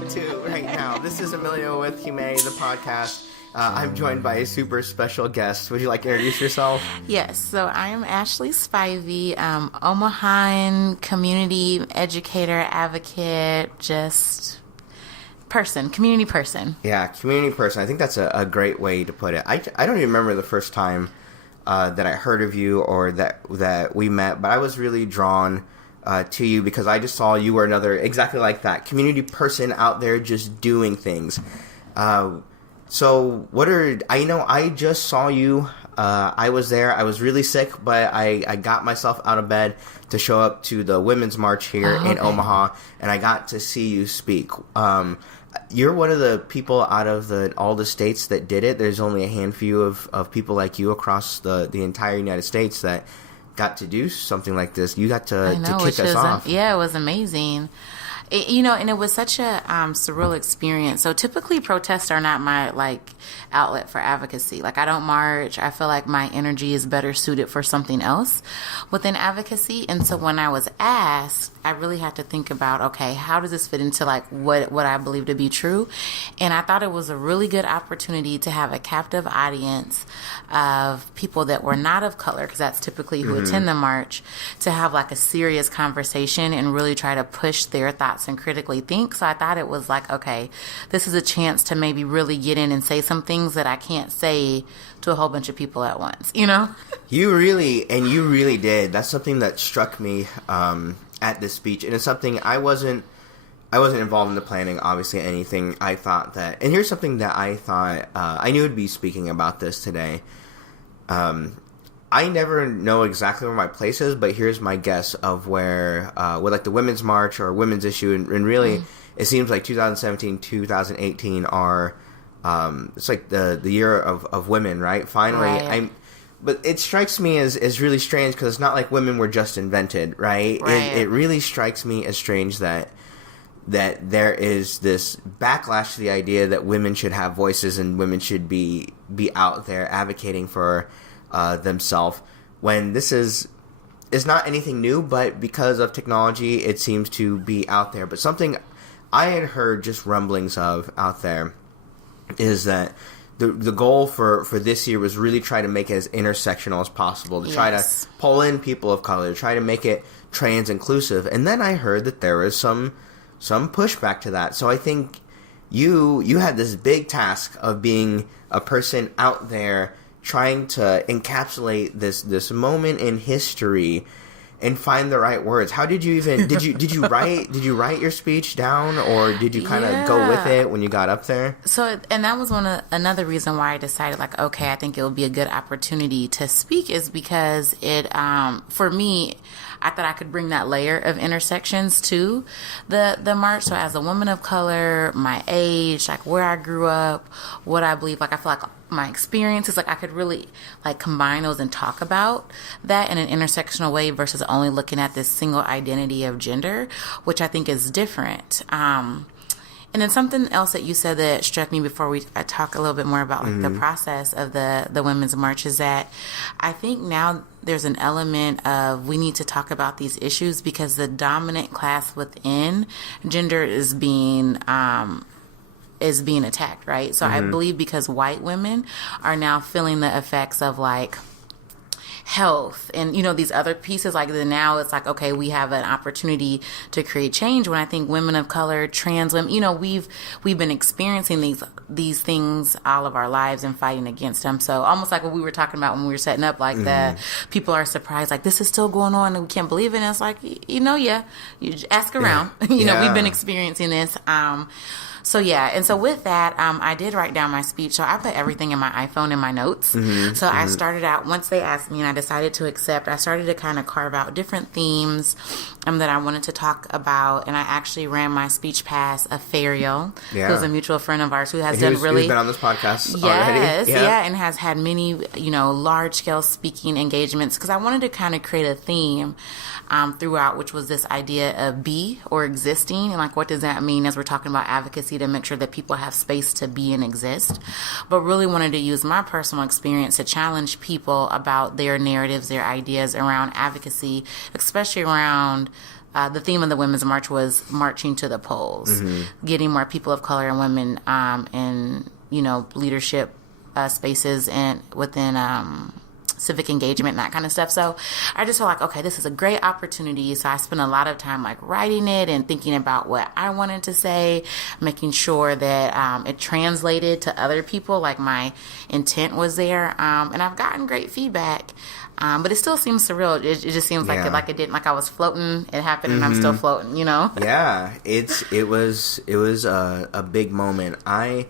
listening to right now. This is Emilio with Hume, the podcast. I'm joined by a super special guest. Would you like to introduce yourself? Yes, so I am Ashlei Spivey, Omahan community educator, advocate, just community person. Yeah, community person. I think that's a great way to put it. I don't even remember the first time that I heard of you or that we met, but I was really drawn to you because I just saw you were another exactly like that community person out there just doing things. So I just saw you. I was there. I was really sick, but I got myself out of bed to show up to the Women's March here in Omaha, and I got to see you speak. You're one of the people out of all the states that did it. There's only a handful of people like you across the entire United States that got to do something like this. You got to kick us off. Yeah, it was amazing. And it was such a surreal experience. So typically protests are not my outlet for advocacy. I don't march. I feel like my energy is better suited for something else within advocacy. And so when I was asked, I really had to think about, okay, how does this fit into what I believe to be true? And I thought it was a really good opportunity to have a captive audience of people that were not of color, because that's typically who attend the march, to have a serious conversation and really try to push their thoughts and critically think. So I thought it was okay, this is a chance to maybe really get in and say some things that I can't say to a whole bunch of people at once, You really did. That's something that struck me at this speech, and it's something I wasn't involved in the planning, obviously, anything. I thought that, and here's something that I thought, I knew I'd be speaking about this today. I never know exactly where my place is, but here's my guess of where, with the Women's March or Women's Issue, and really, it seems like 2017, 2018 are, it's the year of women, right? Finally, right. But it strikes me as really strange because it's not like women were just invented, right? Right. It really strikes me as strange that there is this backlash to the idea that women should have voices and women should be out there advocating for themselves, when this is not anything new, but because of technology, it seems to be out there. But something I had heard just rumblings of out there is that the goal for this year was really try to make it as intersectional as possible, to try to pull in people of color, to try to make it trans inclusive. And then I heard that there was some pushback to that. So I think you had this big task of being a person out there trying to encapsulate this moment in history and find the right words. How did you even did you write your speech down, or did you kind of go with it when you got up there? So, and that was another reason why I decided okay, I think it would be a good opportunity to speak, is because it for me, I thought I could bring that layer of intersections to the march. So as a woman of color, my age, where I grew up, what I believe, I feel like my experiences, I could really combine those and talk about that in an intersectional way versus only looking at this single identity of gender, which I think is different. And then something else that you said that struck me before I talk a little bit more about the process of the Women's March is that I think now there's an element of we need to talk about these issues because the dominant class within gender is being attacked, right? So I believe because white women are now feeling the effects of health and these other pieces, now it's okay, we have an opportunity to create change, when I think women of color, trans women, we've been experiencing these things all of our lives and fighting against them. So almost like what we were talking about when we were setting up, the people are surprised, this is still going on and we can't believe it. And it's you ask around. We've been experiencing this. So yeah, and so with that, I did write down my speech. So I put everything in my iPhone in my notes. I started out, once they asked me and I decided to accept, I started to kind of carve out different themes that I wanted to talk about. And I actually ran my speech past Afario, who's a mutual friend of ours who has who's been on this podcast already. And has had many, large scale speaking engagements, because I wanted to kind of create a theme throughout, which was this idea of be or existing, and what does that mean as we're talking about advocacy, to make sure that people have space to be and exist, but really wanted to use my personal experience to challenge people about their narratives, their ideas around advocacy, especially around the theme of the Women's March was marching to the polls, getting more people of color and women in, leadership spaces and within civic engagement and that kind of stuff. So I just felt like, okay, this is a great opportunity. So I spent a lot of time like writing it and thinking about what I wanted to say, making sure that it translated to other people, like my intent was there. And I've gotten great feedback. But it still seems surreal. It just seems like it didn't, like I was floating. It happened, and I'm still floating. Yeah, it was a big moment. I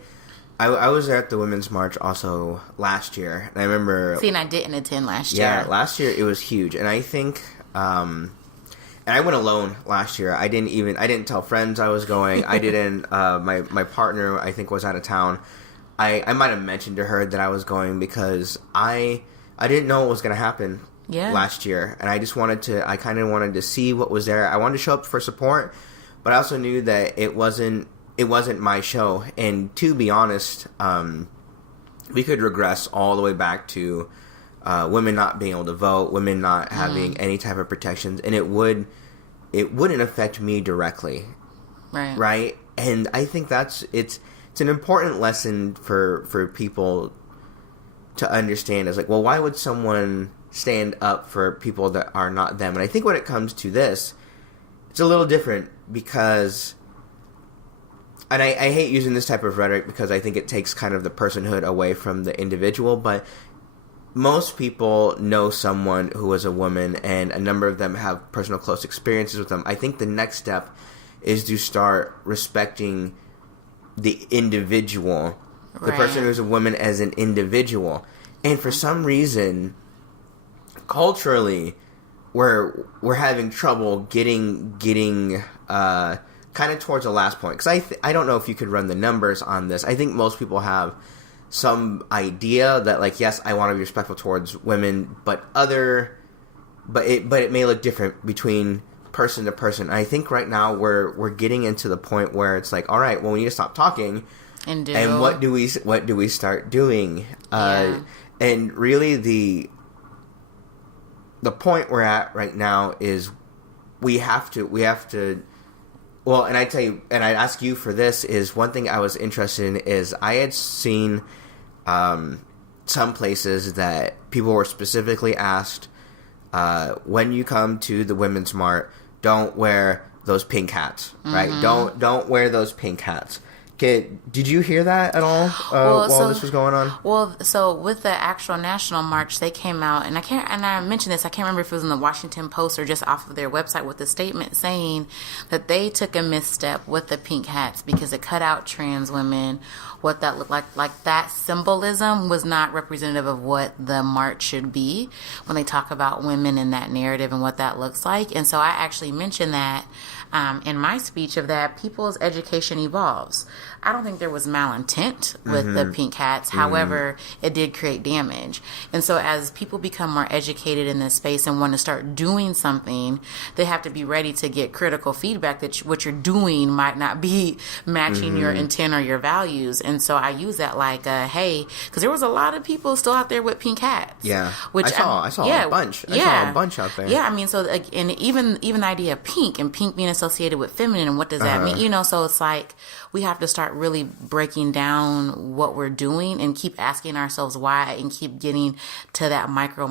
was there at the Women's March also last year, and I remember. See, and I didn't attend last year. Yeah, last year it was huge, and I think, and I went alone last year. I didn't tell friends I was going. I didn't. My partner, I think, was out of town. I might have mentioned to her that I was going because I didn't know what was going to happen last year, and I kind of wanted to see what was there. I wanted to show up for support, but I also knew that it wasn't my show. And to be honest, we could regress all the way back to women not being able to vote, women not having any type of protections, and it wouldn't affect me directly, right? And I think it's an important lesson for people to understand. Is like, well, why would someone stand up for people that are not them? And I think when it comes to this, it's a little different because, and I hate using this type of rhetoric because I think it takes kind of the personhood away from the individual, but most people know someone who is a woman, and a number of them have personal close experiences with them. I think the next step is to start respecting the individual, the person who's a woman as an individual. And for some reason, culturally, we're having trouble getting kind of towards the last point. Because I don't know if you could run the numbers on this. I think most people have some idea that, like, yes, I want to be respectful towards women, but it may look different between person to person. And I think right now we're getting into the point where it's like, all right, well, we need to stop talking. And what do we start doing? And really the point we're at right now is we have to. Well, and I tell you, and I ask you for this, is one thing I was interested in is I had seen some places that people were specifically asked, when you come to the Women's March, don't wear those pink hats, right? Don't wear those pink hats. Okay, did you hear that at all while this was going on? Well, so with the actual national march, they came out, and I mentioned this, I can't remember if it was in the Washington Post or just off of their website, with a statement saying that they took a misstep with the pink hats because it cut out trans women. What that looked like that symbolism was not representative of what the march should be when they talk about women in that narrative and what that looks like. And so I actually mentioned that in my speech, of that people's education evolves. I don't think there was malintent with the pink hats. However, it did create damage. And so as people become more educated in this space and want to start doing something, they have to be ready to get critical feedback that what you're doing might not be matching your intent or your values. And so I use that like, hey, because there was a lot of people still out there with pink hats. Yeah, which I saw a bunch. I saw a bunch out there. Yeah, I mean, so and even the idea of pink and pink being associated with feminine, and what does that mean? You know, so it's like we have to start really breaking down what we're doing and keep asking ourselves why, and keep getting to that micro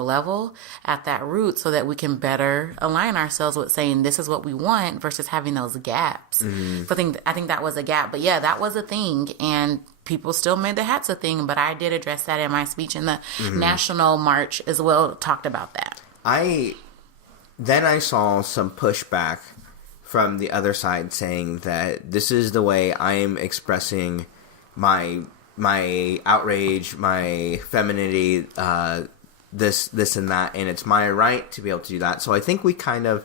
level at that root, so that we can better align ourselves with saying this is what we want versus having those gaps. So I think that was a gap, but yeah, that was a thing, and people still made the hats a thing. But I did address that in my speech in the national march as well. Talked about that. Then I saw some pushback from the other side saying that this is the way I am expressing my outrage, my femininity, this and that, and it's my right to be able to do that. So I think we kind of,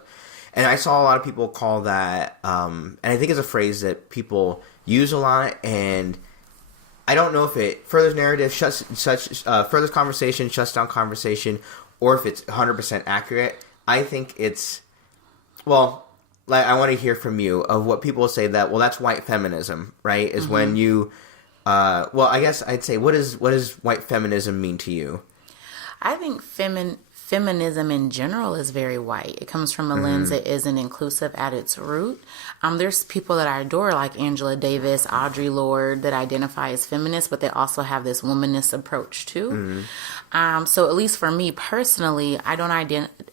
and I saw a lot of people call that, and I think it's a phrase that people use a lot, and I don't know if it furthers narrative, furthers conversation, shuts down conversation, or if it's 100% accurate. I think it's, well, like, I want to hear from you of what people say that, well, that's white feminism, right? Is when you, well, I guess I'd say, what does white feminism mean to you? I think feminism in general is very white. It comes from a lens that isn't inclusive at its root. There's people that I adore, like Angela Davis, Audre Lorde, that identify as feminists, but they also have this womanist approach too. So at least for me personally, I don't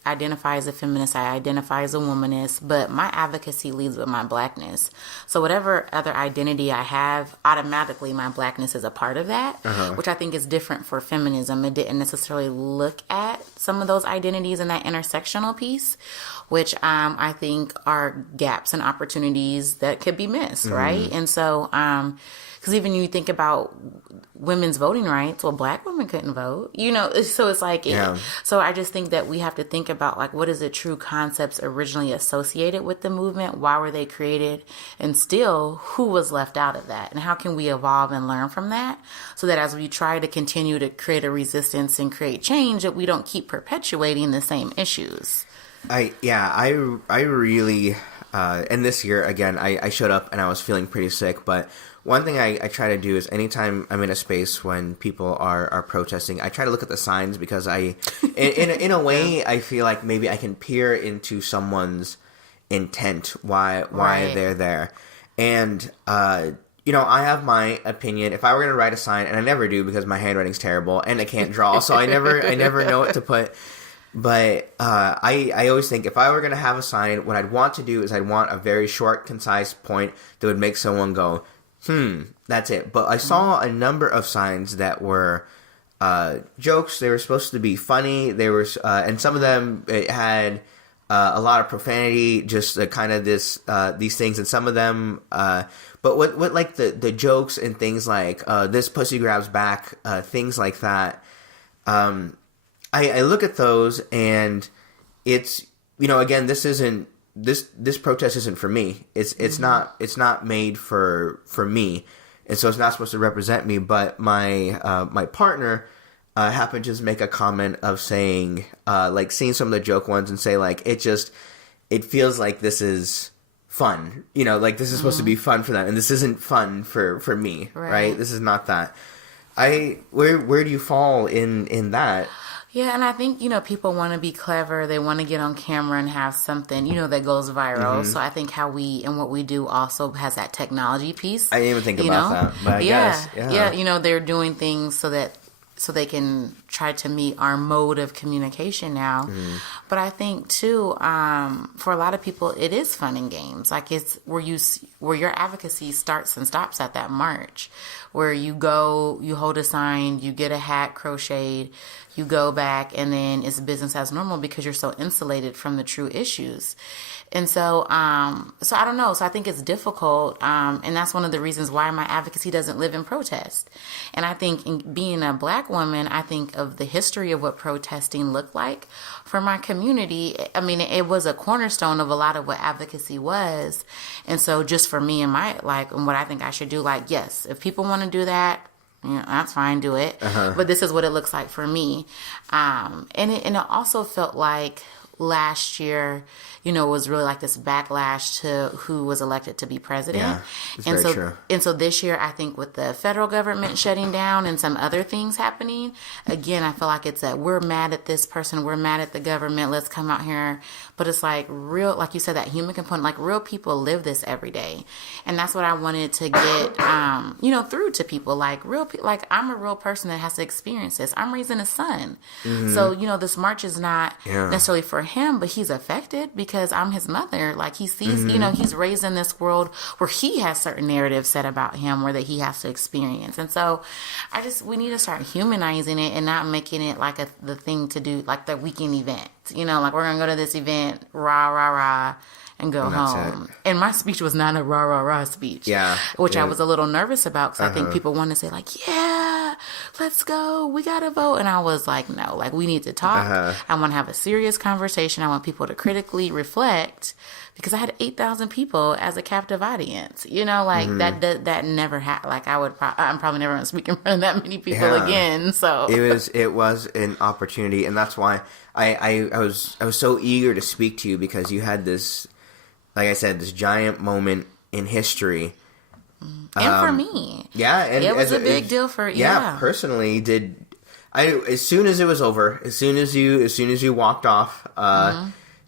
identify as a feminist. I identify as a womanist, but my advocacy leads with my blackness. So whatever other identity I have, automatically my blackness is a part of that, which I think is different for feminism. It didn't necessarily look at some of those identities in that intersectional piece, which I think are gaps and opportunities that could be missed, right? And so, because even you think about women's voting rights, well, black women couldn't vote, so it's like, so I just think that we have to think about, like, what is the true concepts originally associated with the movement? Why were they created? And still, who was left out of that? And how can we evolve and learn from that so that as we try to continue to create a resistance and create change, that we don't keep perpetuating the same issues? I really, and this year, again, I showed up and I was feeling pretty sick, but one thing I try to do is anytime I'm in a space when people are protesting, I try to look at the signs because in a way, I feel like maybe I can peer into someone's intent, why they're there. And, I have my opinion. If I were going to write a sign, and I never do because my handwriting's terrible and I can't draw, so I never know what to put. But I always think if I were going to have a sign, what I'd want to do is I'd want a very short, concise point that would make someone go, that's it. But I saw a number of signs that were jokes. They were supposed to be funny. They were, and some of them it had a lot of profanity, just kind of these things, and some of them. But what like the jokes and things like this pussy grabs back, things like that. I look at those and it's, again, this protest isn't for me. It's not made for me. And so it's not supposed to represent me, but my partner happened to just make a comment of saying, like seeing some of the joke ones and say like, it feels like this is fun, like this is supposed to be fun for them. And this isn't fun for me, right? This is not that. Where do you fall in that? Yeah, and I think, people want to be clever. They want to get on camera and have something, that goes viral. So I think how we and what we do also has that technology piece. I didn't even think about that, but I guess. Yeah, they're doing things so they can try to meet our mode of communication now. But I think, too, for a lot of people, it is fun and games. Like, it's where your advocacy starts and stops at that march, where you go, you hold a sign, you get a hat crocheted, you go back, and then it's business as normal because you're so insulated from the true issues. And so I don't know. So I think it's difficult. And that's one of the reasons why my advocacy doesn't live in protest. And I think in being a black woman, I think of the history of what protesting looked like for my community. I mean, it was a cornerstone of a lot of what advocacy was. And so just for me and and what I think I should do, yes, if people want to do that, that's fine, do it. But this is what it looks like for me. And it also felt like last year, was really like this backlash to who was elected to be president. Yeah, it's very true. And so this year, I think with the federal government shutting down and some other things happening, again, I feel like it's that we're mad at this person, we're mad at the government, let's come out here. But it's like real, like you said, that human component, like real people live this every day. And that's what I wanted to get, through to people. Like I'm a real person that has to experience this. I'm raising a son. So, this march is not necessarily for him, but he's affected because I'm his mother. Like he sees, he's raised in this world where he has certain narratives said about him or that he has to experience. And so we need to start humanizing it and not making it like the thing to do, like the weekend event, like we're going to go to this event, rah, rah, rah, and go home. And my speech was not a rah, rah, rah speech. Which I was a little nervous about because I think people want to say yeah, let's go. We got to vote. And I was like, no, we need to talk. I want to have a serious conversation. I want people to critically reflect because I had 8,000 people as a captive audience. That never happened. I'm probably never going to speak in front of that many people again. So it was an opportunity. And that's why I was so eager to speak to you because you had this, like I said, this giant moment in history. And for me. Yeah. And it was a big deal for, personally, as soon as it was over, as soon as you walked off,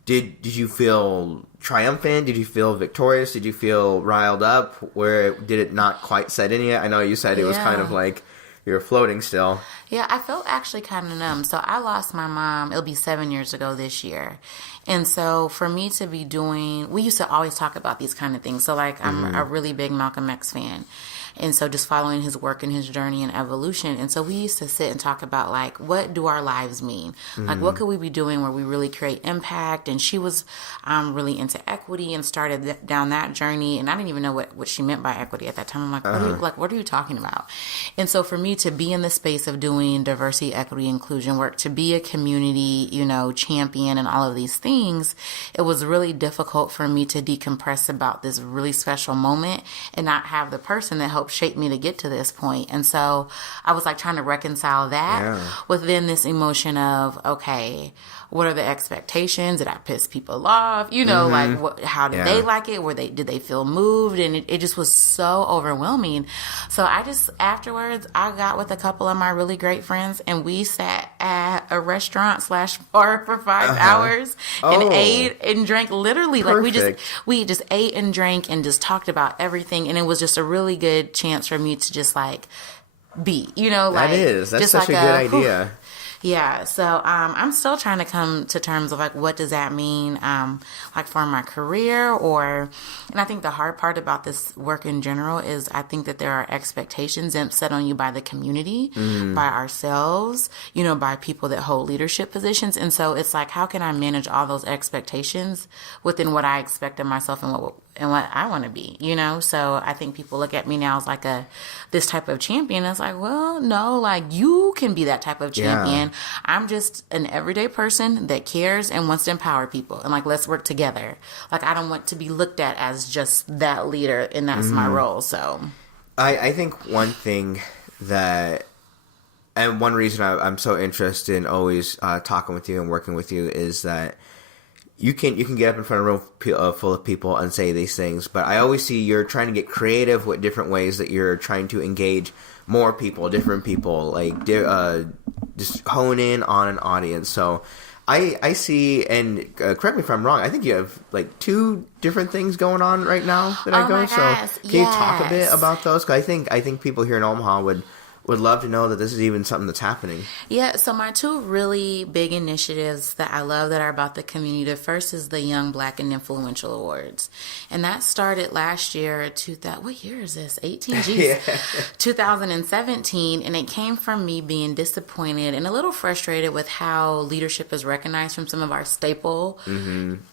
did you feel triumphant? Did you feel victorious? Did you feel riled up? Where did it not quite set in yet? I know you said it was kind of like you were floating still. Yeah, I felt actually kind of numb. So I lost my mom. It'll be 7 years ago this year. And so for me to be we used to always talk about these kind of things. So like I'm a really big Malcolm X fan. And so just following his work and his journey and evolution. And so we used to sit and talk about, like, what do our lives mean? Like, what could we be doing where we really create impact? And she was really into equity and started down that journey. And I didn't even know what she meant by equity at that time. I'm like, what are you talking about? And so for me to be in the space of doing diversity, equity, inclusion work, to be a community, champion and all of these things, it was really difficult for me to decompress about this really special moment and not have the person that helped shape me to get to this point. And so I was like trying to reconcile that with then this emotion of, okay, what are the expectations? Did I piss people off? Like how did they like it? Did they feel moved? And it just was so overwhelming. So afterwards, I got with a couple of my really great friends and we sat at a restaurant / bar for 5 hours and ate and drank literally. Perfect. Like we just ate and drank and just talked about everything. And it was just a really good chance for me to just like be, that's just such like a good idea. Yeah, so I'm still trying to come to terms of like what does that mean, like for my career, and I think the hard part about this work in general is I think that there are expectations set on you by the community, by ourselves, by people that hold leadership positions, and so it's like how can I manage all those expectations within what I expect of myself and what I want to be, So I think people look at me now as like this type of champion. It's like, well, no, like you can be that type of champion. Yeah. I'm just an everyday person that cares and wants to empower people. And like, let's work together. Like, I don't want to be looked at as just that leader and that's my role. So I think one thing and one reason I'm so interested in always talking with you and working with you is that you can get up in front of a room full of people and say these things, but I always see you're trying to get creative with different ways that you're trying to engage more people, different people, like just hone in on an audience. So I see, and correct me if I'm wrong, I think you have like 2 different things going on right now that I go. So can you talk a bit about those? Because I think people here in Omaha would love to know that this is even something that's happening. Yeah, so my 2 really big initiatives that I love that are about the community. The first is the Young, Black, and Influential Awards. And that started last year, what year is this? 18? Jeez. 2017. And it came from me being disappointed and a little frustrated with how leadership is recognized from some of our staple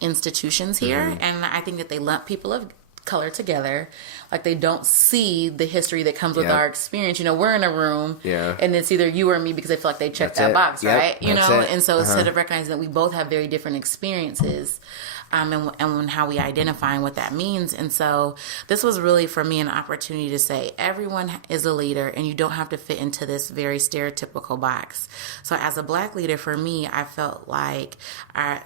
institutions here. And I think that they lump people of color together, like they don't see the history that comes with our experience. We're in a room and it's either you or me because they feel like they checked that box, right? And so instead of recognizing that we both have very different experiences and how we identify and what that means. And so this was really for me an opportunity to say everyone is a leader and you don't have to fit into this very stereotypical box. So as a Black leader, for me, I felt like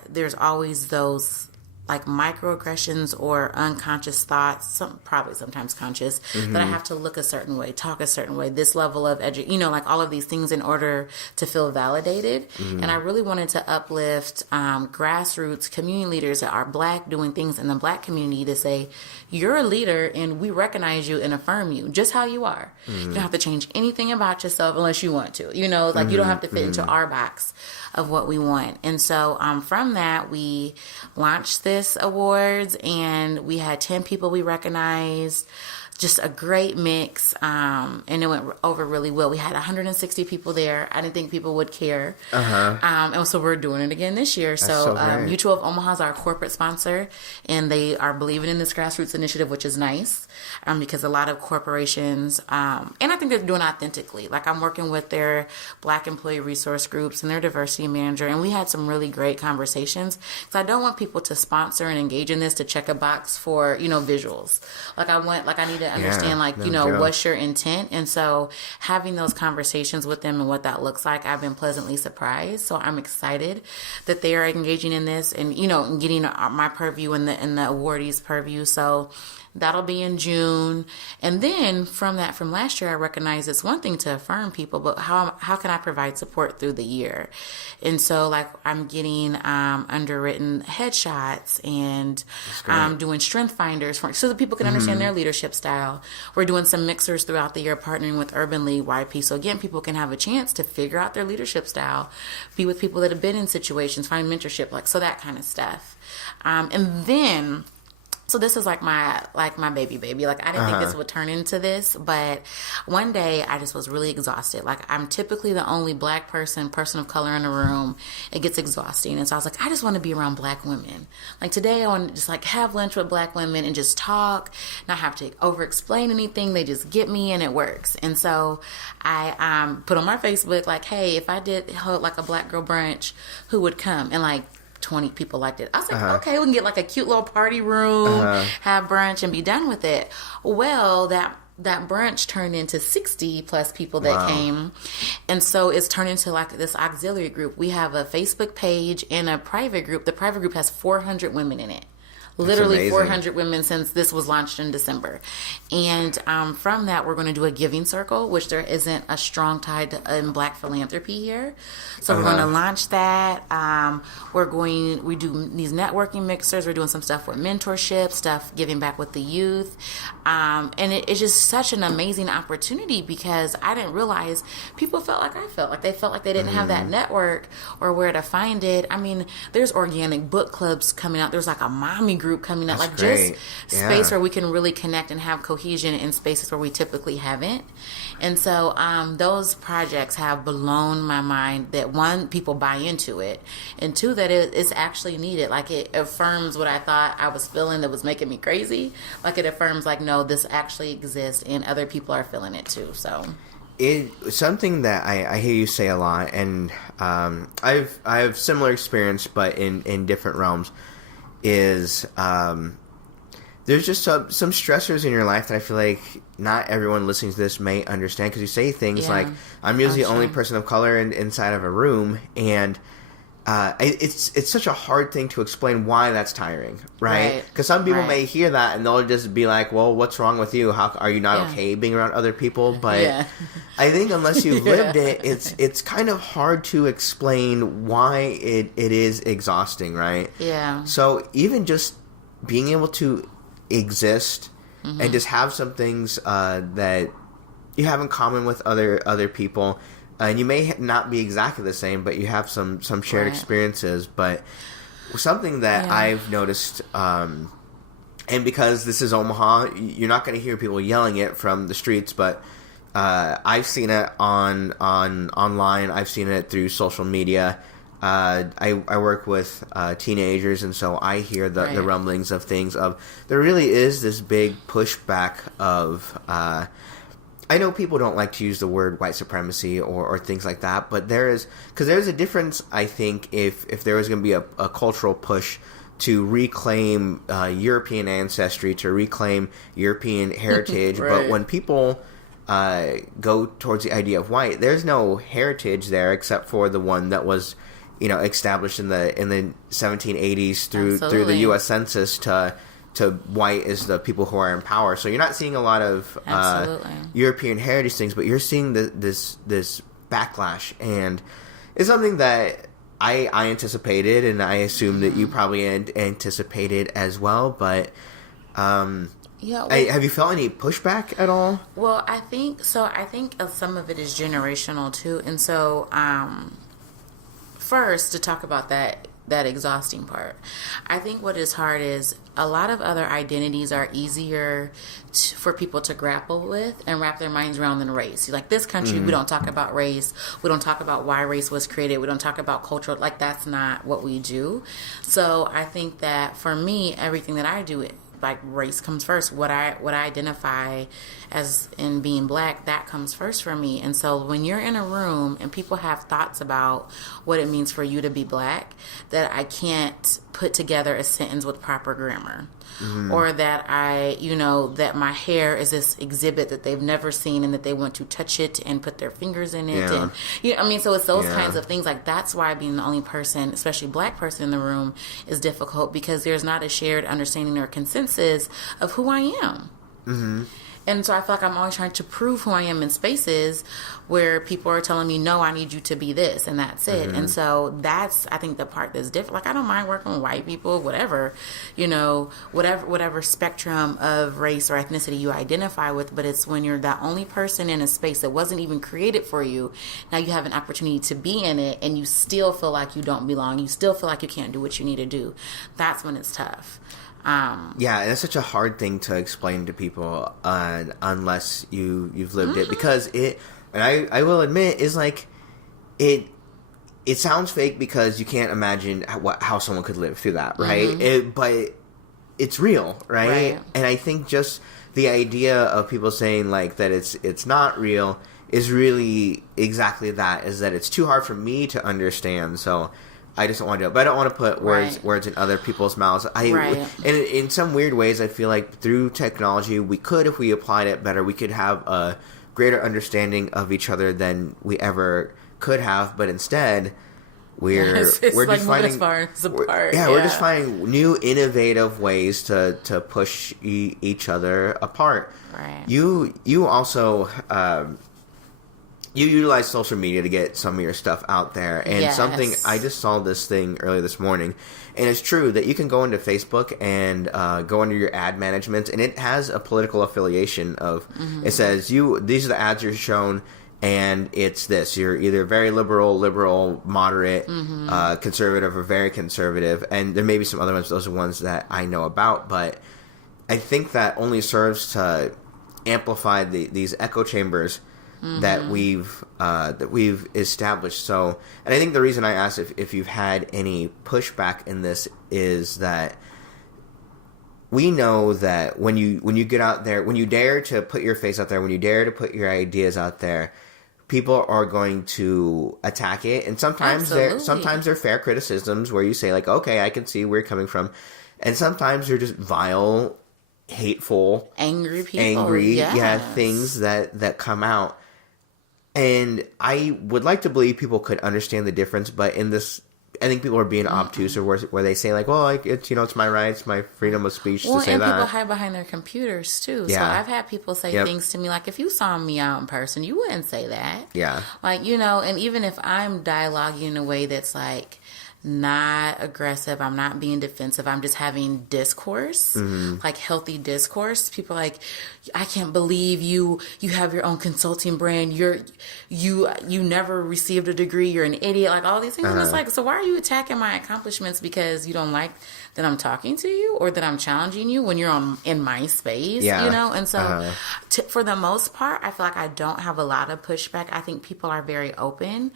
there's always those like microaggressions or unconscious thoughts, probably sometimes conscious, that I have to look a certain way, talk a certain way, this level of like all of these things in order to feel validated. And I really wanted to uplift grassroots community leaders that are Black doing things in the Black community to say, you're a leader and we recognize you and affirm you just how you are. You don't have to change anything about yourself unless you want to, like you don't have to fit into our box of what we want. And so from that, we launched this awards and we had 10 people we recognized, just a great mix, and it went over really well. We had 160 people there. I didn't think people would care. And so we're doing it again this year. So Mutual of Omaha is our corporate sponsor, and they are believing in this grassroots initiative, which is nice, because a lot of corporations, and I think they're doing authentically. Like I'm working with their Black employee resource groups and their diversity manager, and we had some really great conversations. So I don't want people to sponsor and engage in this to check a box for, visuals. I need understand, like, no you know, joke. what's your intent. And so having those conversations with them and what that looks like, I've been pleasantly surprised. So I'm excited that they are engaging in this and, you know, getting my purview and the awardees' purview. So that'll be in June. And then from last year, I recognize it's one thing to affirm people, but how can I provide support through the year? And so, like, I'm getting underwritten headshots and doing strength finders so that people can understand their leadership style. We're doing some mixers throughout the year, partnering with Urban League YP. So again, people can have a chance to figure out their leadership style, be with people that have been in situations, find mentorship, like, so that kind of stuff. And then, so this is like my baby. Like, I didn't think this would turn into this, but one day I just was really exhausted. Like, I'm typically the only Black person of color in the room. It gets exhausting. And so I was like, I just want to be around Black women. Like, today I want to just, like, have lunch with Black women and just talk, not have to over explain anything. They just get me and it works. And so I put on my Facebook, like, hey, if I did hold like a Black girl brunch, who would come? And like 20 people liked it. I was like, okay, we can get like a cute little party room, have brunch, and be done with it. Well, that brunch turned into 60 plus people that came. And so it's turned into like this auxiliary group. We have a Facebook page and a private group. The private group has 400 women in it. Literally 400 women since this was launched in December. And from that, we're going to do a giving circle, which there isn't a strong tie in Black philanthropy here. So we're going to launch that. We do these networking mixers. We're doing some stuff with mentorship, stuff giving back with the youth. And it's just such an amazing opportunity because I didn't realize people felt like I felt. Like they felt like they didn't have that network or where to find it. I mean, there's organic book clubs coming out. There's like a mommy group coming out. That's like great. Just space where we can really connect and have cohesion in spaces where we typically haven't. And so those projects have blown my mind that, one, people buy into it, and two, that it's actually needed. Like, it affirms what I thought I was feeling that was making me crazy. Like, it affirms, like, no, this actually exists and other people are feeling it too. So it's something that I hear you say a lot, and I have similar experience, but in different realms. Is there's just some stressors in your life that I feel like not everyone listening to this may understand, because you say things like, I'm usually the only person of color inside of a room, and it's such a hard thing to explain why that's tiring, right? Because some people may hear that and they'll just be like, well, what's wrong with you? How are you not okay being around other people? But I think unless you've lived it, it's kind of hard to explain why it is exhausting, right? Yeah. So even just being able to exist and just have some things that you have in common with other people. And you may not be exactly the same, but you have some shared experiences. But something that I've noticed, and because this is Omaha, you're not going to hear people yelling it from the streets, but I've seen it online. I've seen it through social media. I work with teenagers, and so I hear the rumblings of things of there really is this big pushback of I know people don't like to use the word white supremacy or things like that, but there's a difference, I think, if there was going to be a cultural push to reclaim European ancestry, to reclaim European heritage, but when people go towards the idea of white, there's no heritage there except for the one that was, established in the 1780s through the U.S. Census to white is the people who are in power. So you're not seeing a lot of European heritage things, but you're seeing this backlash, and it's something that I anticipated, and I assume that you probably anticipated as well. But have you felt any pushback at all? Well, I think so. I think some of it is generational too, and so first to talk about that exhausting part. I think what is hard is a lot of other identities are easier for people to grapple with and wrap their minds around than race. Like this country, we don't talk about race. We don't talk about why race was created. We don't talk about culture. Like that's not what we do. So I think that for me, everything that I do, like race comes first. What I identify as in being black, that comes first for me. And so when you're in a room and people have thoughts about what it means for you to be black, that I can't put together a sentence with proper grammar. Or that that my hair is this exhibit that they've never seen and that they want to touch it and put their fingers in it. And so it's those kinds of things. Like, that's why being the only person, especially black person in the room, is difficult, because there's not a shared understanding or consensus of who I am. Mm-hmm. And so I feel like I'm always trying to prove who I am in spaces where people are telling me, no, I need you to be this, and that's it. Mm-hmm. And so that's, I think, the part that's different. Like, I don't mind working with white people, whatever spectrum of race or ethnicity you identify with, but it's when you're the only person in a space that wasn't even created for you, now you have an opportunity to be in it, and you still feel like you don't belong, you still feel like you can't do what you need to do. That's when it's tough. It's such a hard thing to explain to people unless you've lived it, because I will admit, is like it sounds fake because you can't imagine how someone could live through that, right? Mm-hmm. But it's real, right? And I think just the idea of people saying like that it's not real is really exactly that, is that it's too hard for me to understand, so I just don't want to do it. But I don't want to put words in other people's mouths. And in some weird ways, I feel like through technology, we could, if we applied it better, we could have a greater understanding of each other than we ever could have. But instead, we're just finding we're just finding new innovative ways to push each other apart. Right. You also. You utilize social media to get some of your stuff out there. And something, I just saw this thing earlier this morning, and it's true that you can go into Facebook and go under your ad management, and it has a political affiliation of, it says, these are the ads you're shown, and it's this. You're either very liberal, moderate, conservative, or very conservative. And there may be some other ones. Those are ones that I know about. But I think that only serves to amplify these echo chambers that we've established. So, and I think the reason I asked if you've had any pushback in this is that we know that when you get out there, when you dare to put your face out there, when you dare to put your ideas out there, people are going to attack it. And sometimes they're fair criticisms where you say like, okay, I can see where you're coming from, and sometimes they're just vile, hateful, angry people, things that come out. And I would like to believe people could understand the difference, but in this, I think people are being obtuse, or where they say like, well, like, it's it's my rights, my freedom of speech to say that. Well, and people hide behind their computers too. Yeah. So I've had people say things to me like, if you saw me out in person, you wouldn't say that. Yeah. Like, and even if I'm dialoguing in a way that's like not aggressive, I'm not being defensive, I'm just having discourse, like healthy discourse. People are like, I can't believe you have your own consulting brand, you never received a degree, you're an idiot, like all these things. I'm just like, so why are you attacking my accomplishments because you don't like that I'm talking to you or that I'm challenging you when you're in my space? And so for the most part, I feel like I don't have a lot of pushback. I think people are very open,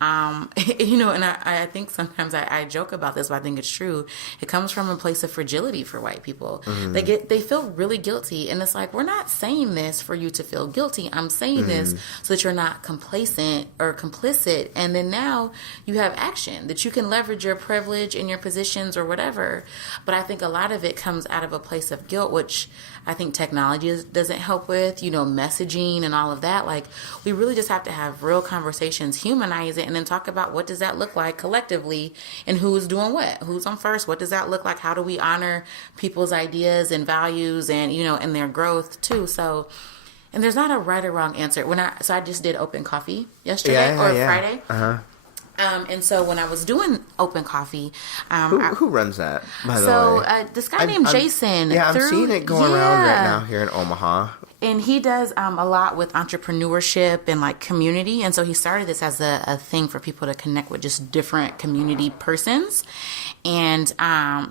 and I think sometimes I joke about this, but I think it's true. It comes from a place of fragility for white people. They feel really guilty, and it's like, we're not saying this for you to feel guilty. I'm saying this so that you're not complacent or complicit, and then now you have action that you can leverage your privilege and your positions or whatever. But I think a lot of it comes out of a place of guilt, which I think technology doesn't help with, messaging and all of that. Like, we really just have to have real conversations, humanize it, and then talk about what does that look like collectively, and who's doing what, who's on first, what does that look like, how do we honor people's ideas and values and, and their growth too. So, and there's not a right or wrong answer. I just did open coffee yesterday Friday. And so when I was doing open coffee, who runs that? By the way, so this guy named Jason. Yeah, I'm seeing it going around right now here in Omaha. And he does a lot with entrepreneurship and like community. And so he started this as a thing for people to connect with just different community persons. And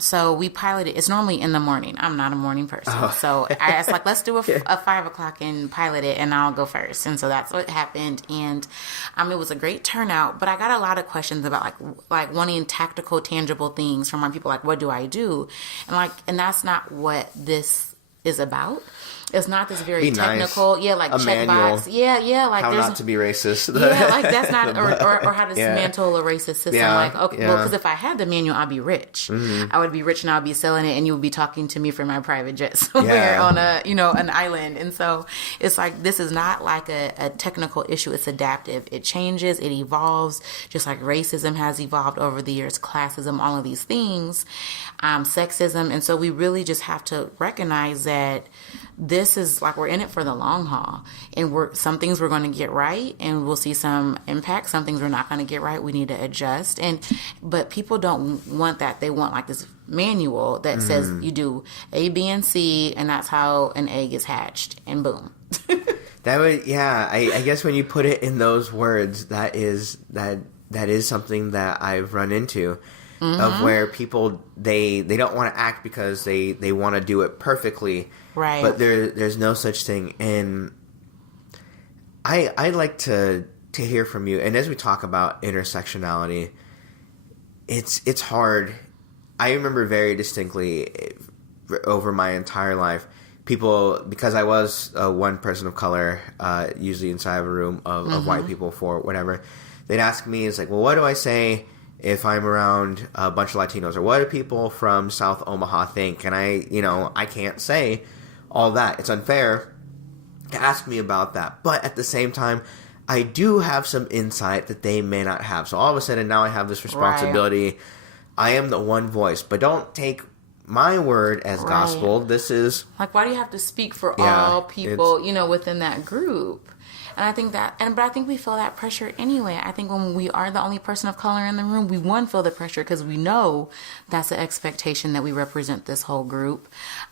so we piloted. It's normally in the morning. I'm not a morning person. So I asked, like, let's do a 5 o'clock and pilot it, and I'll go first. And so that's what happened. And it was a great turnout. But I got a lot of questions about, like wanting tactical, tangible things from my people. Like, what do I do? And that's not what this is about. It's not this very technical, like checkbox. Like how there's not to be racist. Like that's not, or how to dismantle a racist system. Like, okay, well, because if I had the manual, I'd be rich. I would be rich and I'd be selling it, and you would be talking to me from my private jet somewhere on an island. And so it's like, this is not like a technical issue. It's adaptive. It changes. It evolves, just like racism has evolved over the years, classism, all of these things, sexism. And so we really just have to recognize that this is like, we're in it for the long haul, and some things we're going to get right, and we'll see some impact. Some things we're not going to get right. We need to adjust. But people don't want that. They want like this manual that says you do A, B, and C, and that's how an egg is hatched, and boom. That would, I guess when you put it in those words, that is something that I've run into. Of where people, they don't want to act because they want to do it perfectly. Right. But there's no such thing. And I'd like to hear from you. And as we talk about intersectionality, it's hard. I remember very distinctly over my entire life, people, because I was one person of color, usually inside of a room of white people for whatever, they'd ask me, it's like, well, what do I say if I'm around a bunch of Latinos, or what do people from South Omaha think? And I can't say all that. It's unfair to ask me about that. But at the same time, I do have some insight that they may not have. So all of a sudden now I have this responsibility. Right. I am the one voice, but don't take my word as gospel. This is like, why do you have to speak for all people, within that group? And I think but I think we feel that pressure anyway. I think when we are the only person of color in the room, we feel the pressure because we know that's the expectation that we represent this whole group.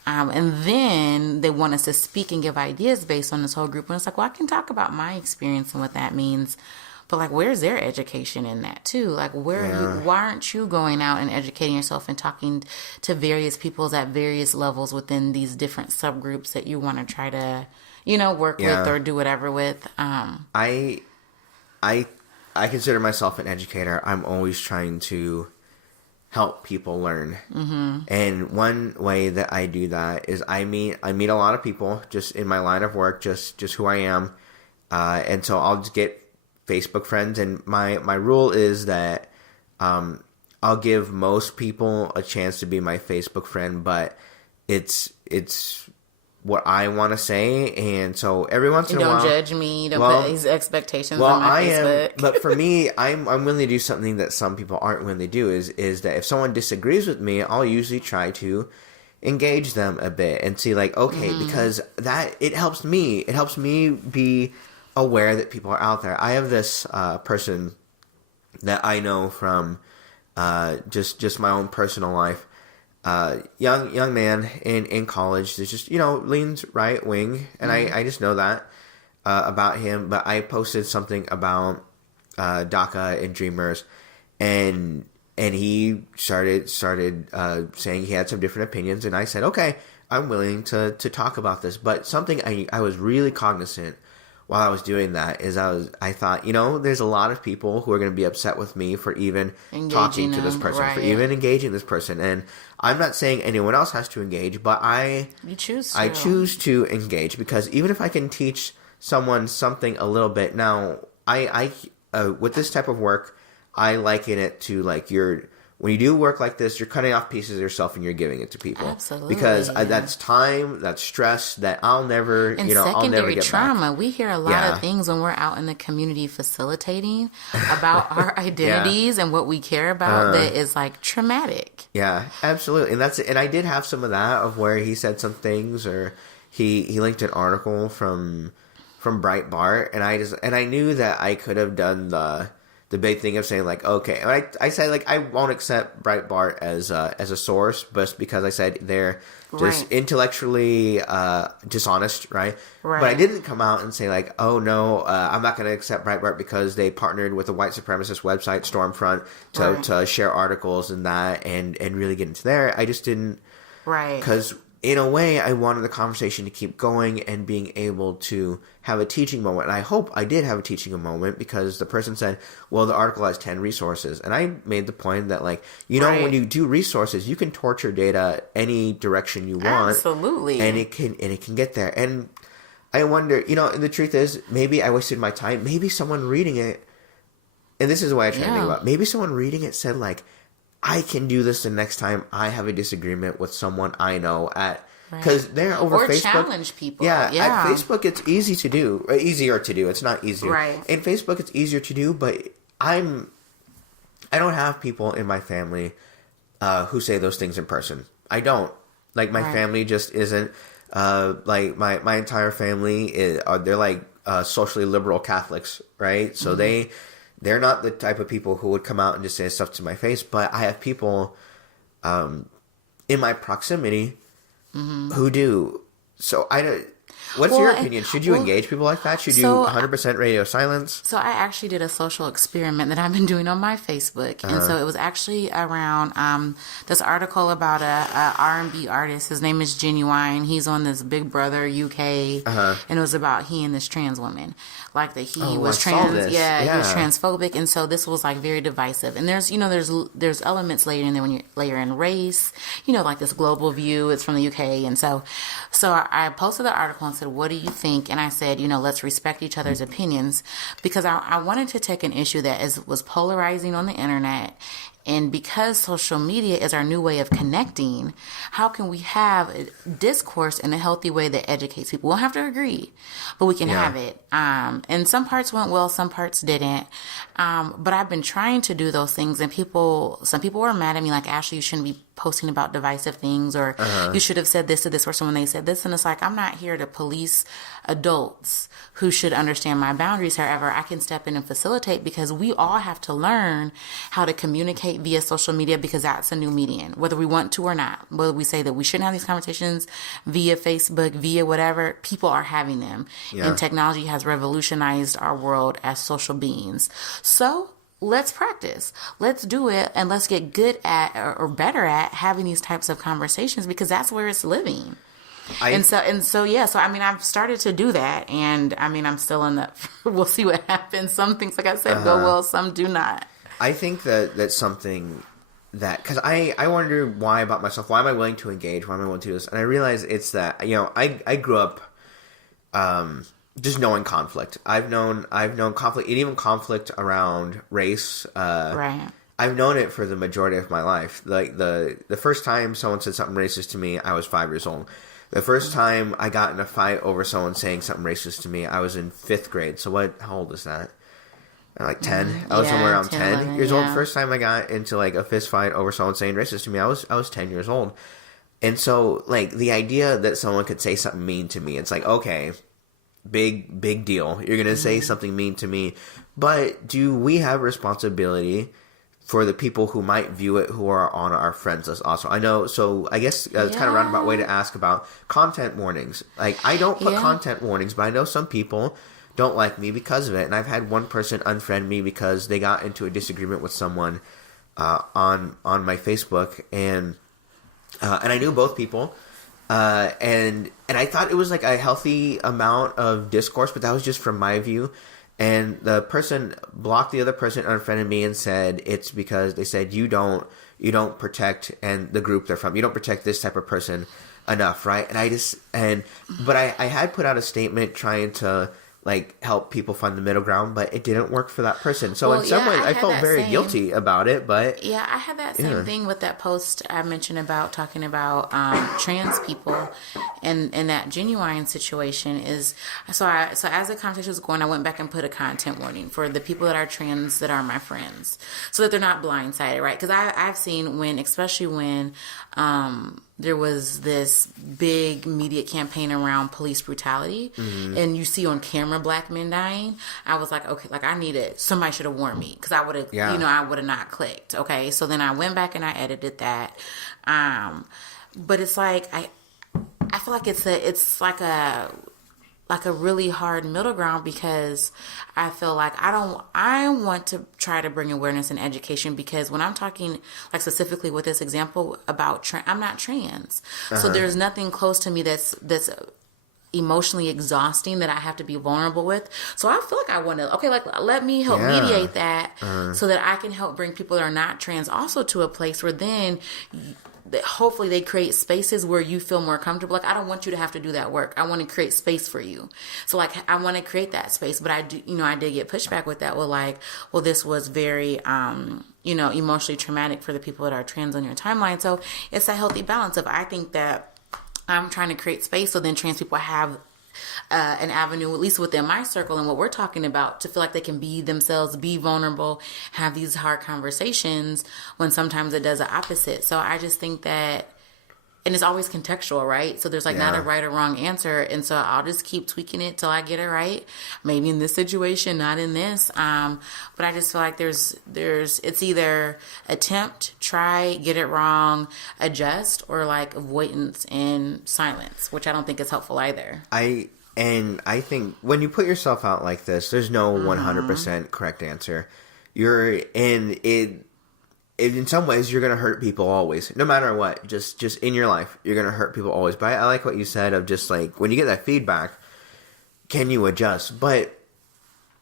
And then they want us to speak and give ideas based on this whole group. And it's like, well, I can talk about my experience and what that means. But like, where's their education in that too? Like, why aren't you going out and educating yourself and talking to various peoples at various levels within these different subgroups that you want to try to, work with or do whatever with? I consider myself an educator. I'm always trying to help people learn. And one way that I do that is I meet a lot of people just in my line of work, just who I am. And so I'll just get Facebook friends, and my rule is that I'll give most people a chance to be my Facebook friend, but it's what I want to say, and so every once in a while, don't judge me. Don't put these expectations on my Facebook. But for me, I'm willing to do something that some people aren't willing to do. Is that if someone disagrees with me, I'll usually try to engage them a bit and see, like, okay, because that it helps me. It helps me be aware that people are out there. I have this person that I know from just my own personal life. Young man in college that just, leans right wing, and I just know that about him. But I posted something about DACA and Dreamers, and he started saying he had some different opinions, and I said, okay, I'm willing to talk about this. But something I was really cognizant while I was doing that is I thought, there's a lot of people who are going to be upset with me for even talking to this person, for even engaging this person. And I'm not saying anyone else has to engage, but I choose to engage, because even if I can teach someone something a little bit. Now, I with this type of work, I liken it to like when you do work like this, you're cutting off pieces of yourself and you're giving it to people. Absolutely. Because that's time, that's stress that I'll never, and I'll never get trauma. back. We hear a lot of things when we're out in the community facilitating about our identities and what we care about that is like traumatic. Yeah, absolutely. And I did have some of that, of where he said some things, or he linked an article from Breitbart, and I knew that I could have done the the big thing of saying like, okay, and I said like I won't accept Breitbart as a source, but because I said they're just intellectually dishonest, right? But I didn't come out and say like, oh no, I'm not going to accept Breitbart because they partnered with a white supremacist website, Stormfront, to share articles and that, and really get into there. I just didn't, because in a way, I wanted the conversation to keep going and being able to have a teaching moment. And I hope I did have a teaching moment, because the person said, well, the article has 10 resources. And I made the point that, like, you know, when you do resources, you can torture data any direction you want. Absolutely. And it can get there. And I wonder, you know, and the truth is, maybe I wasted my time. Maybe someone reading it, and this is the way I try to think about it, maybe someone reading it said, like, I can do this the next time I have a disagreement with someone I know at, because they're over or Facebook. Or challenge people. Yeah, at Facebook it's easier to do. It's not easier. Right. In Facebook it's easier to do, but I don't have people in my family who say those things in person. I don't. Like, my family just isn't. Like, my entire family they're like socially liberal Catholics, right? So they're not the type of people who would come out and just say stuff to my face, but I have people in my proximity who do. So I don't. What's your opinion? Should you engage people like that? Should you 100% radio silence? So I actually did a social experiment that I've been doing on my Facebook. And so it was actually around this article about a R&B artist. His name is Genuine. He's on this Big Brother UK. And it was about he and this trans woman. Like that he was trans. Yeah, he was transphobic. And so this was like very divisive. And there's, you know, there's elements later in there when you layer in race, you know, like this global view. It's from the UK. And so I posted the article and said, what do you think? And I said, you know, let's respect each other's opinions, because I wanted to take an issue that was polarizing on the internet. And because social media is our new way of connecting, how can we have a discourse in a healthy way that educates people? We don't have to agree, but we can have it. And some parts went well, some parts didn't. But I've been trying to do those things, and some people were mad at me, like, Ashley, you shouldn't be posting about divisive things, or you should have said this to this person when they said this. And it's like, I'm not here to police adults who should understand my boundaries. However, I can step in and facilitate, because we all have to learn how to communicate via social media, because that's a new medium, whether we want to or not. Whether we say that we shouldn't have these conversations via Facebook, via whatever, people are having them. And technology has revolutionized our world as social beings. So let's practice. Let's do it, and let's get good at or better at having these types of conversations, because that's where it's living. So I mean, I've started to do that, and I mean, I'm still in the, we'll see what happens. Some things, like I said, go well, some do not. I think that's something that, because I wonder why about myself. Why am I willing to engage? Why am I willing to do this? And I realize it's that, you know, I grew up just knowing conflict. I've known conflict, and even conflict around race. I've known it for the majority of my life. Like the first time someone said something racist to me, I was 5 years old. The first time I got in a fight over someone saying something racist to me, I was in 5th grade. So how old is that? Like 10? I was somewhere around 10 years old. First time I got into like a fist fight over someone saying racist to me, I was 10 years old. And so, like, the idea that someone could say something mean to me, it's like, okay, big deal. You're going to say something mean to me. But do we have responsibility for the people who might view it, who are on our friends list also? I know, so I guess it's kind of a roundabout way to ask about content warnings. Like, I don't put content warnings, but I know some people don't like me because of it. And I've had one person unfriend me because they got into a disagreement with someone on my Facebook, and I knew both people. And I thought it was like a healthy amount of discourse, but that was just from my view. And the person blocked the other person, unfriended me, and said it's because they said you don't protect, and the group they're from, you don't protect this type of person enough, right? And but I had put out a statement trying to like help people find the middle ground, but it didn't work for that person. So in some ways, I felt very guilty about it. But yeah, I had that same thing with that post I mentioned about talking about trans people, and that Genuine situation is so as the conversation was going, I went back and put a content warning for the people that are trans that are my friends, so that they're not blindsided, right? Because I've seen especially when there was this big media campaign around police brutality, and you see on camera black men dying, I was like, okay, like I needed, somebody should have warned me, because I would have, I would have not clicked. Okay, so then I went back and I edited that. But it's like I feel like it's like a really hard middle ground, because I feel like I want to try to bring awareness and education, because when I'm talking like specifically with this example about I'm not trans. So there's nothing close to me that's emotionally exhausting that I have to be vulnerable with. So I feel like I want to, let me help mediate that, so that I can help bring people that are not trans also to a place where then hopefully they create spaces where you feel more comfortable. Like, I don't want you to have to do that work. I want to create space for you. So like, I want to create that space, but I do, I did get pushback with that. Well, this was very, emotionally traumatic for the people that are trans on your timeline. So it's a healthy balance of, I think that I'm trying to create space so then trans people have an avenue, at least within my circle and what we're talking about, to feel like they can be themselves, be vulnerable, have these hard conversations, when sometimes it does the opposite. So I just think that, and it's always contextual, right? So there's not a right or wrong answer. And so I'll just keep tweaking it till I get it right. Maybe in this situation, not in this. But I just feel like it's either attempt, try, get it wrong, adjust, or like avoidance and silence, which I don't think is helpful either. I think when you put yourself out like this, there's no 100% correct answer. You're in it. In some ways, you're going to hurt people always, no matter what. Just in your life, you're going to hurt people always. But I like what you said of just like, when you get that feedback, can you adjust? But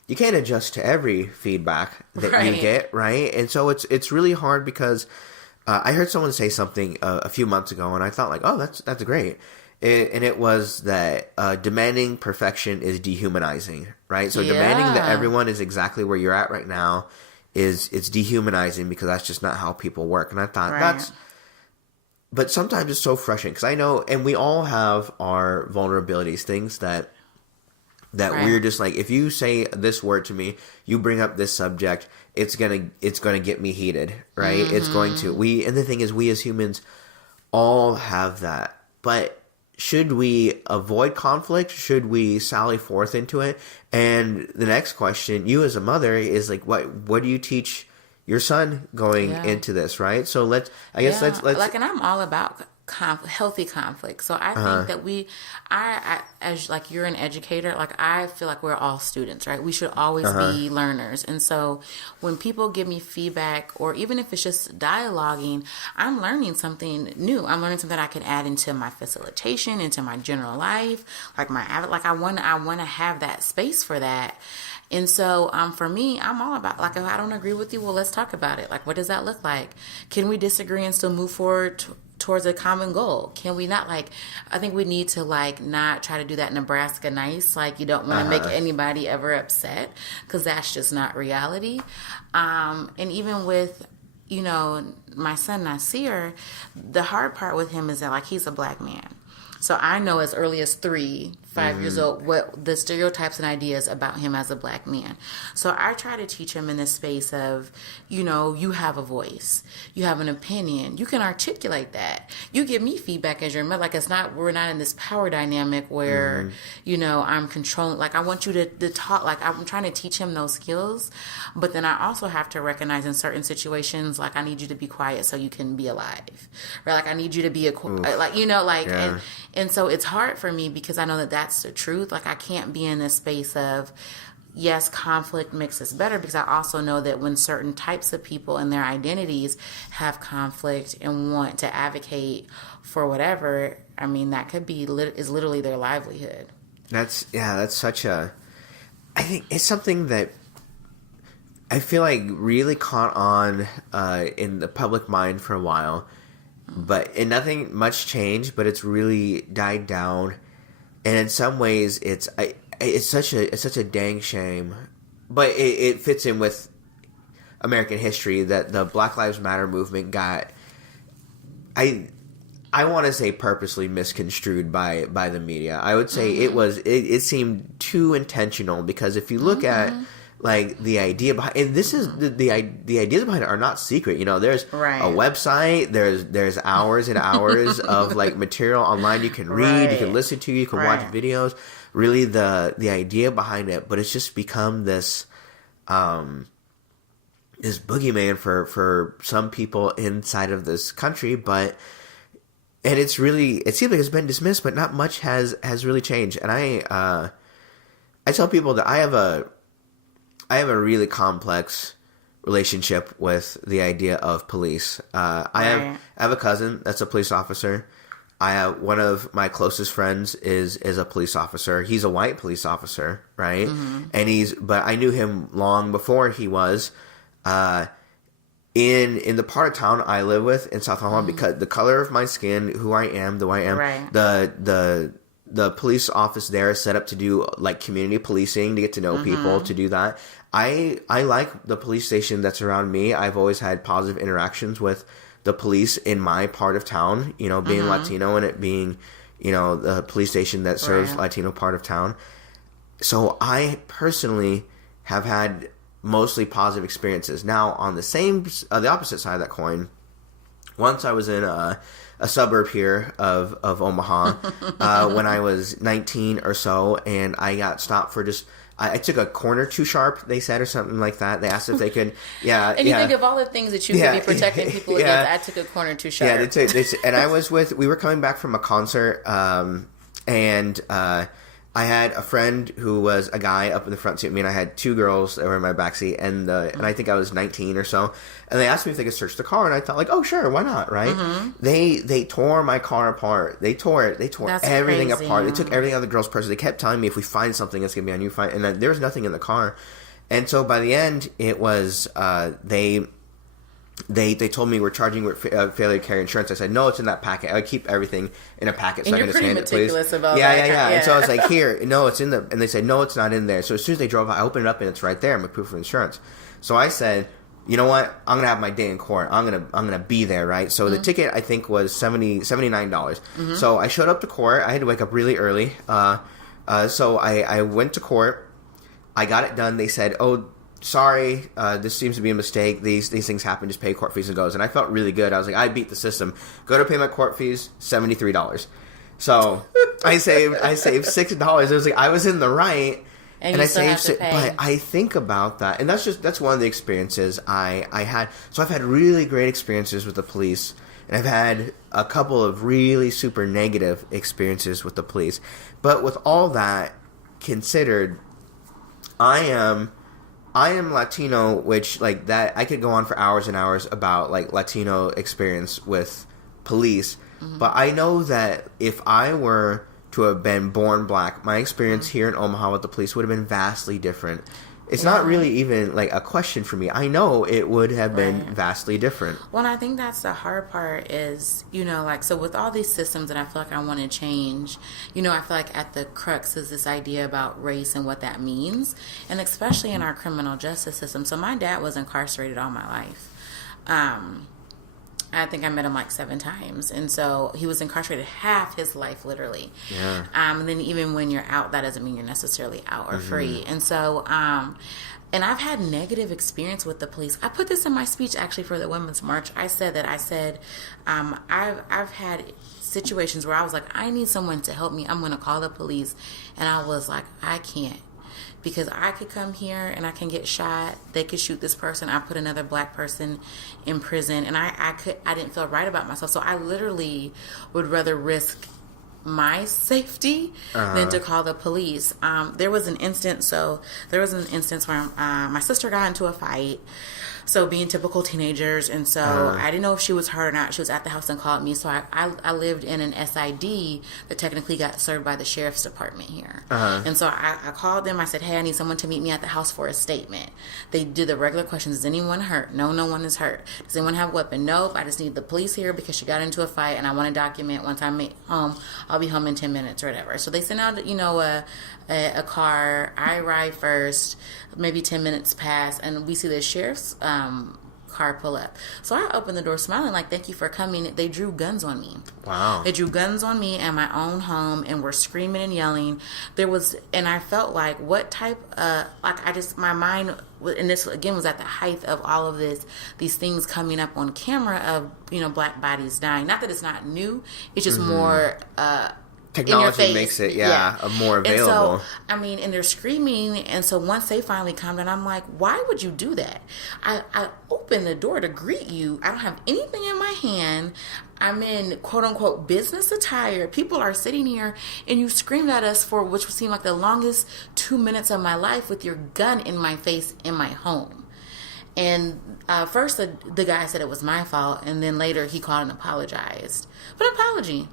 you can't adjust to every feedback that you get, right? And so it's really hard, because I heard someone say something a few months ago, and I thought like, oh, that's great. And it was that demanding perfection is dehumanizing, right? So demanding that everyone is exactly where you're at right now it's dehumanizing, because that's just not how people work. And I thought but sometimes it's so frustrating, because I know, and we all have our vulnerabilities, things that we're just like, if you say this word to me, you bring up this subject, it's gonna get me heated, right? It's going to. And the thing is, we as humans all have that. But should we avoid conflict? Should we sally forth into it? And the next question, you as a mother, is like, what do you teach your son going into this, right? So let's like, and I'm all about healthy conflict. So I think that I as like, you're an educator, like I feel like we're all students, right? We should always be learners. And so when people give me feedback, or even if it's just dialoguing, I'm learning something new. I'm learning something I can add into my facilitation, into my general life, like I want to have that space for that. And so, for me, I'm all about, like, if I don't agree with you, well, let's talk about it. Like, what does that look like? Can we disagree and still move forward towards a common goal? Can we not, like, I think we need to, like, not try to do that Nebraska nice. Like, you don't want to make anybody ever upset, because that's just not reality. And even with, my son Nasir, the hard part with him is that, like, he's a black man. So I know as early as 3, 5 years old what the stereotypes and ideas about him as a black man. So I try to teach him in this space of, you have a voice, you have an opinion, you can articulate that. You give me feedback as your mother. Like, we're not in this power dynamic where, I'm controlling. Like, I want you to talk. Like, I'm trying to teach him those skills, but then I also have to recognize in certain situations, like, I need you to be quiet so you can be alive, right? Like, I need you to be and so it's hard for me, because I know that that's the truth. Like, I can't be in this space of, yes, conflict makes us better, because I also know that when certain types of people and their identities have conflict and want to advocate for whatever, I mean, that could be is literally their livelihood. That's such a, I think it's something that I feel like really caught on in the public mind for a while. And nothing much changed, but it's really died down, and in some ways, it's such a dang shame. But it fits in with American history that the Black Lives Matter movement got, I want to say, purposely misconstrued by the media. I would say it seemed too intentional, because if you look at like the idea behind, and this is the ideas behind it are not secret. You know, there's a website, there's hours and hours of like material online you can read, you can listen to, you can watch videos. Really, the idea behind it, but it's just become this this boogeyman for some people inside of this country, and it seems like it's been dismissed, but not much has really changed. And I tell people that I have a really complex relationship with the idea of police. I have a cousin that's a police officer. I have one of my closest friends is a police officer. He's a white police officer, right? Mm-hmm. And but I knew him long before he was in the part of town I live with in South Omaha, because the color of my skin, who I am, the way I am, the police office there is set up to do like community policing, to get to know people, to do that. I like the police station that's around me. I've always had positive interactions with the police in my part of town, you know, being Latino and it being, you know, the police station that serves Latino part of town. So I personally have had mostly positive experiences. Now, on the opposite side of that coin, once I was in a suburb here of Omaha when I was 19 or so, and I got stopped for just... I took a corner too sharp, they said, or something like that. They asked if they could... Yeah, and you think of all the things that you could be protecting people against. I took a corner too sharp. Yeah, and I was we were coming back from a concert, and I had a friend who was a guy up in the front seat with me, and I had two girls that were in my backseat, and I think I was 19 or so, and they asked me if they could search the car, and I thought, like, oh, sure, why not, right? Mm-hmm. They tore my car apart. They tore That's everything crazy. Apart. They took everything out of the girl's purse. They kept telling me, if we find something, it's going to be on you. And then there was nothing in the car. And so by the end, it was, they told me we're charging with failure to carry insurance. I said, no, it's in that packet. I keep everything in a packet, so I can just hand it, please. And you're pretty meticulous about that. Yeah. And so I was like, here, no, it's in and they said, no, it's not in there. So as soon as they drove out, I opened it up and it's right there, my proof of insurance. So I said, you know what? I'm going to have my day in court. I'm going to be there, right? So the ticket, I think, was $79. Mm-hmm. So I showed up to court. I had to wake up really early. So I went to court. I got it done. They said, oh, sorry, this seems to be a mistake. These things happen. Just pay court fees and goes. And I felt really good. I was like, I beat the system. Go to pay my court fees, $73. So I saved $6. It was like I was in the right, and I saved it. But I think about that, and that's one of the experiences I had. So I've had really great experiences with the police, and I've had a couple of really super negative experiences with the police. But with all that considered, I am Latino, which, like, that I could go on for hours and hours about, like, Latino experience with police. Mm-hmm. But I know that if I were to have been born black, my experience here in Omaha with the police would have been vastly different. It's not really even, like, a question for me. I know it would have been vastly different. Well, and I think that's the hard part is, you know, like, so with all these systems that I feel like I want to change, you know, I feel like at the crux is this idea about race and what that means, and especially in our criminal justice system. So my dad was incarcerated all my life. I think I met him like 7 times. And so he was incarcerated half his life, literally. Yeah. And then even when you're out, that doesn't mean you're necessarily out or free. And so, and I've had negative experience with the police. I put this in my speech actually for the Women's March. I said, I've had situations where I was like, I need someone to help me. I'm going to call the police. And I was like, I can't. Because I could come here and I can get shot. They could shoot this person. I put another black person in prison, and I didn't feel right about myself. So I literally would rather risk my safety than to call the police. There was an instance where my sister got into a fight. So being typical teenagers, and so I didn't know if she was hurt or not. She was at the house and called me. So I lived in an SID that technically got served by the sheriff's department here. And so I called them. I said, hey, I need someone to meet me at the house for a statement. They did the regular questions. Is anyone hurt? No, no one is hurt. Does anyone have a weapon? Nope. I just need the police here because she got into a fight, and I want to document once I'm home. I'll be home in 10 minutes or whatever. So they sent out, a car. I arrive first. Maybe 10 minutes pass, and we see the sheriff's car pull up. So I opened the door smiling like, thank you for coming. They drew guns on me. Wow. They drew guns on me in my own home and were screaming and yelling. And I felt like, what type my mind, and this again was at the height of all of these things coming up on camera of, Black bodies dying. Not that it's not new, it's just more, technology makes it, more available. And so, and they're screaming. And so once they finally calm down, I'm like, why would you do that? I opened the door to greet you. I don't have anything in my hand. I'm in quote unquote business attire. People are sitting here and you screamed at us for which would seem like the longest 2 minutes of my life with your gun in my face in my home. And first the guy said it was my fault. And then later he called and apologized. But an apology.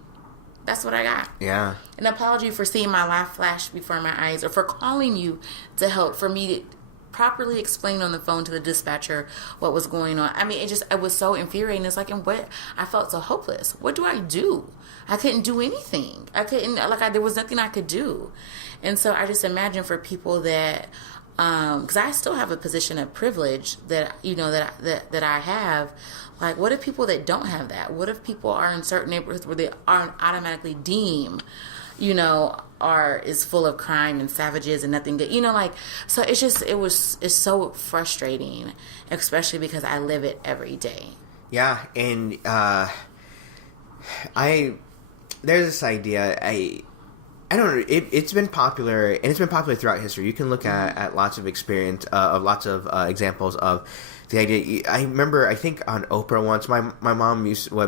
That's what I got. Yeah. An apology for seeing my life flash before my eyes, or for calling you to help, for me to properly explain on the phone to the dispatcher what was going on. It was so infuriating. It's like, I felt so hopeless. What do I do? I couldn't do anything. There was nothing I could do. And so I just imagine for people that, because I still have a position of privilege that I have. Like, what if people that don't have that? What if people are in certain neighborhoods where they aren't automatically deemed, is full of crime and savages and nothing good, so it's so frustrating, especially because I live it every day. Yeah. And, there's this idea, I don't know. It's been popular, and it's been popular throughout history. You can look at lots of experience, lots of examples of the idea. I remember, I think on Oprah once, my mom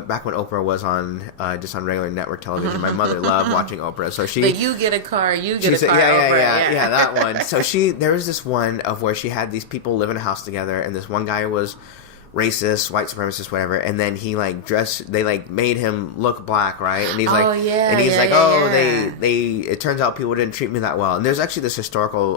back when Oprah was on just on regular network television. My mother loved watching Oprah, so you get a car, Oprah. Yeah, that one. So there was this one of where she had these people live in a house together, and this one guy was racist, white supremacist, whatever, and then he they made him look black, right? And he's it turns out people didn't treat me that well. And there's actually this historical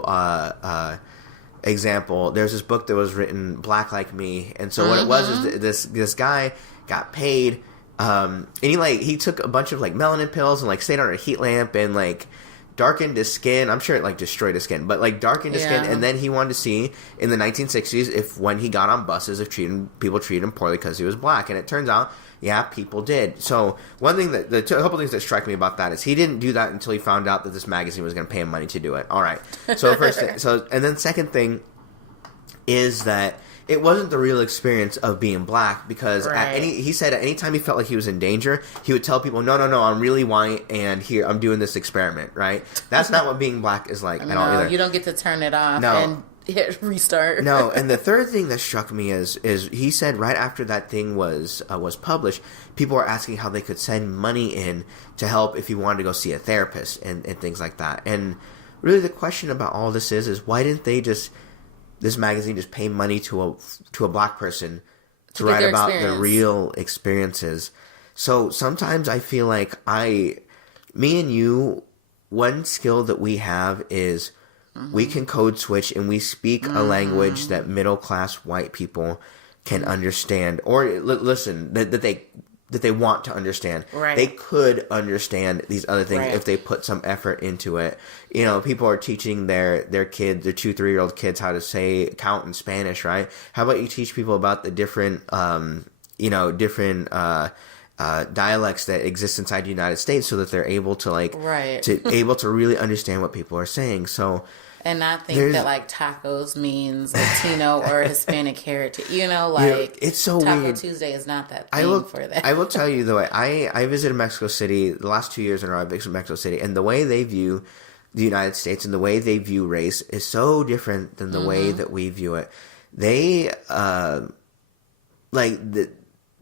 example. There's this book that was written, Black Like Me, and so what it was is this guy got paid, and he took a bunch of melanin pills and stayed under a heat lamp and darkened his skin. I'm sure it destroyed his skin, but darkened his skin, and then he wanted to see in the 1960s if when he got on buses if people treated him poorly because he was black, and it turns out people did. So one thing a couple things that strike me about that is he didn't do that until he found out that this magazine was going to pay him money to do it. All right. So first thing, and then second thing is that it wasn't the real experience of being black, because he said at any time he felt like he was in danger, he would tell people, no, I'm really white, and here, I'm doing this experiment, right? That's not what being black is like at all either. You don't get to turn it off and hit restart. No, and the third thing that struck me is he said right after that thing was published, people were asking how they could send money in to help if you wanted to go see a therapist and things like that. And really the question about all this is why didn't they this magazine just pay money to a black person to write about the real experiences? So sometimes I feel like me and you, one skill that we have is we can code switch and we speak a language that middle class white people can understand, or listen, that they want to understand. Right. They could understand these other things if they put some effort into it. People are teaching their kids, their 2-3-year-old kids, how to count in Spanish, right? How about you teach people about the different dialects that exist inside the United States, so that they're able to able to really understand what people are saying. So. And not think that tacos means Latino or Hispanic heritage. It's so Taco weird. Tuesday is not that thing for that. I will tell you though, I visited Mexico City the last 2 years in a row. I visited Mexico City, and the way they view the United States and the way they view race is so different than the way that we view it. They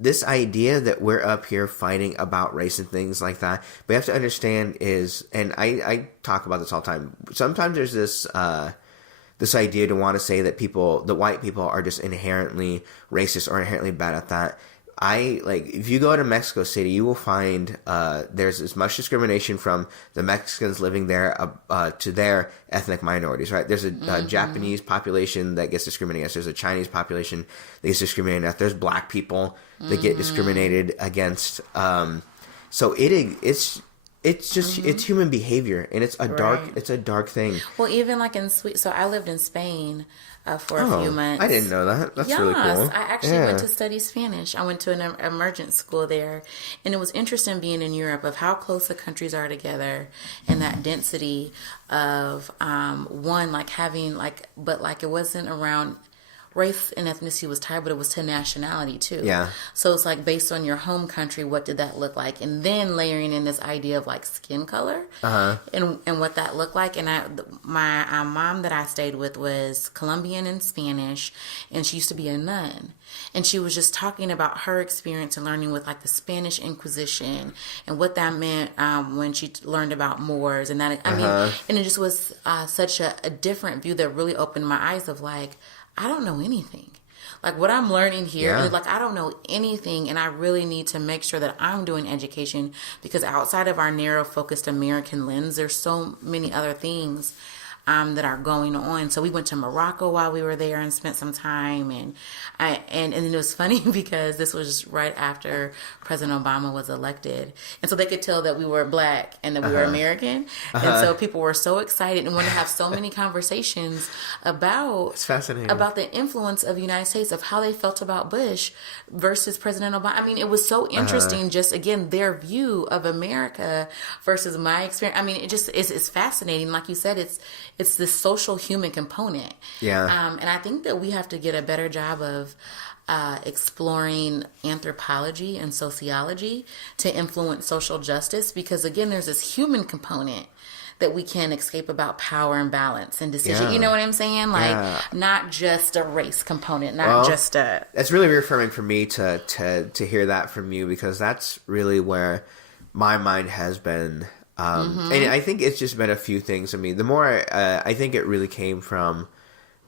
this idea that we're up here fighting about race and things like that, we have to understand is, and I talk about this all the time, sometimes there's this idea to want to say that white people are just inherently racist or inherently bad at that. If you go to Mexico City, you will find there's as much discrimination from the Mexicans living there to their ethnic minorities, right? There's a Japanese population that gets discriminated against. There's a Chinese population that gets discriminated against. There's black people that get discriminated against. So it's it's just it's human behavior, and it's a dark thing. Well, even like so I lived in Spain for a few months. I didn't know that. That's really cool. I actually went to study Spanish. I went to an emergent school there, and it was interesting being in Europe of how close the countries are together and that density of one like having like, but like it wasn't around. Race and ethnicity was tied, but it was to nationality too. Yeah. So it's like based on your home country, what did that look like? And then layering in this idea of like skin color and what that looked like. And my mom that I stayed with was Colombian and Spanish, and she used to be a nun. And she was just talking about her experience and learning with like the Spanish Inquisition and what that meant when she learned about Moors. And that, I mean, and it just was such a different view that really opened my eyes of like, I don't know anything. Like what I'm learning here, like I don't know anything, and I really need to make sure that I'm doing education, because outside of our narrow focused American lens, there's so many other things that are going on. So we went to Morocco while we were there and spent some time, and it was funny because this was right after President Obama was elected, and so they could tell that we were Black and that we were American, and so people were so excited and wanted to have so many conversations about the influence of the United States, of how they felt about Bush versus President Obama. I mean, it was so interesting, just again their view of America versus my experience. I mean, it's fascinating. Like you said, it's this social human component. Yeah. And I think that we have to get a better job of exploring anthropology and sociology to influence social justice, because again, there's this human component that we can't escape about power and balance and decision. Yeah. You know what I'm saying? Like not just a race component, just a... It's really reaffirming for me to hear that from you, because that's really where my mind has been. And I think it's just been a few things. I mean, the more I think it really came from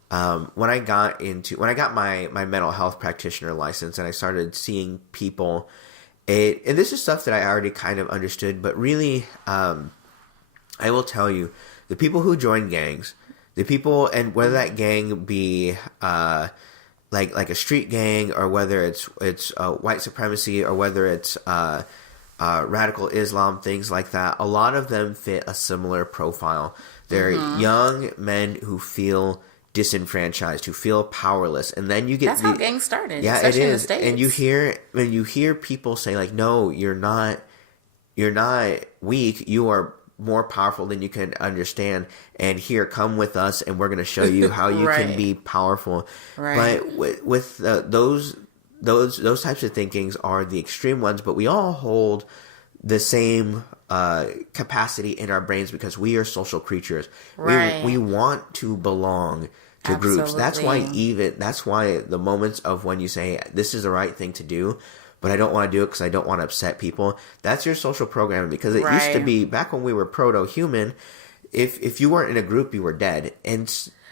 when I got my mental health practitioner license, and I started seeing people. And this is stuff that I already kind of understood, but really, I will tell you, the people who join gangs, the people, and whether that gang be like a street gang, or whether it's white supremacy, or whether it's radical Islam, things like that, a lot of them fit a similar profile. They're young men who feel disenfranchised, who feel powerless, and then you get that's how gangs started. Yeah, especially it is. In the States. And when you hear people say like, "No, you're not weak. You are more powerful than you can understand. And here, come with us, and we're going to show you how you can be powerful." Right. But with those types of thinkings are the extreme ones, but we all hold the same capacity in our brains, because we are social creatures. Right. We want to belong to groups. That's why the moments of when you say, this is the right thing to do, but I don't want to do it because I don't want to upset people, that's your social programming. Because it used to be, back when we were proto-human, if you weren't in a group, you were dead. And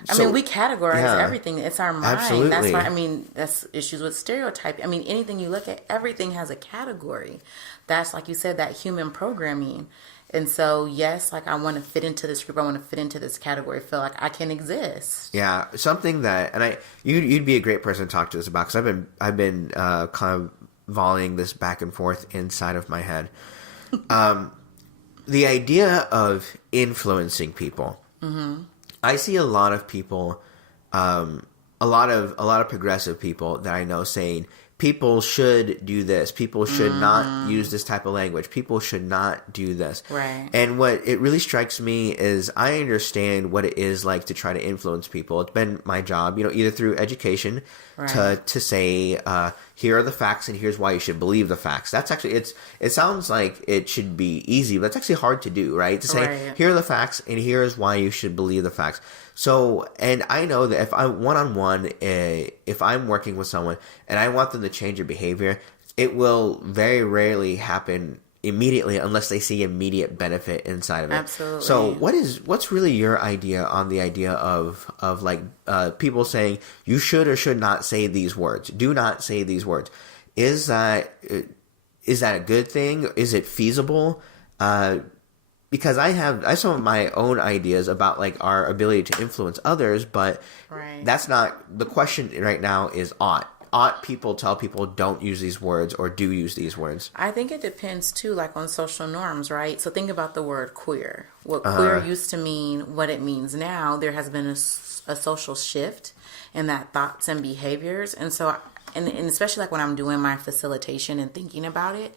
I mean, we categorize everything. It's our mind. Absolutely. That's why, I mean, that's issues with stereotyping. I mean, anything you look at, everything has a category. That's, like you said, that human programming. And so, yes, like I want to fit into this group. I want to fit into this category. Feel like I can exist. Yeah, something that, and you'd be a great person to talk to us about, because I've been kind of volleying this back and forth inside of my head. The idea of influencing people. Mm-hmm. I see a lot of people, a lot of progressive people that I know saying people should do this, people should not use this type of language, people should not do this. Right. And what it really strikes me is I understand what it is like to try to influence people. It's been my job, either through education to say, here are the facts and here's why you should believe the facts. That's actually, it sounds like it should be easy, but it's actually hard to do, right? To say, here are the facts and here's why you should believe the facts. So, and I know that if I'm one-on-one, if I'm working with someone and I want them to change their behavior, it will very rarely happen immediately unless they see immediate benefit inside of it. Absolutely. So what's really your idea on the idea of like people saying you should or should not say these words? Do not say these words. Is that a good thing? Is it feasible? Because I have some of my own ideas about like our ability to influence others, but that's not the question right now. Is ought ought people tell people don't use these words or do use these words? I think it depends too, like on social norms, right? So think about the word queer. What queer used to mean, what it means now. There has been a social shift in that thoughts and behaviors, and so and especially like when I'm doing my facilitation and thinking about it,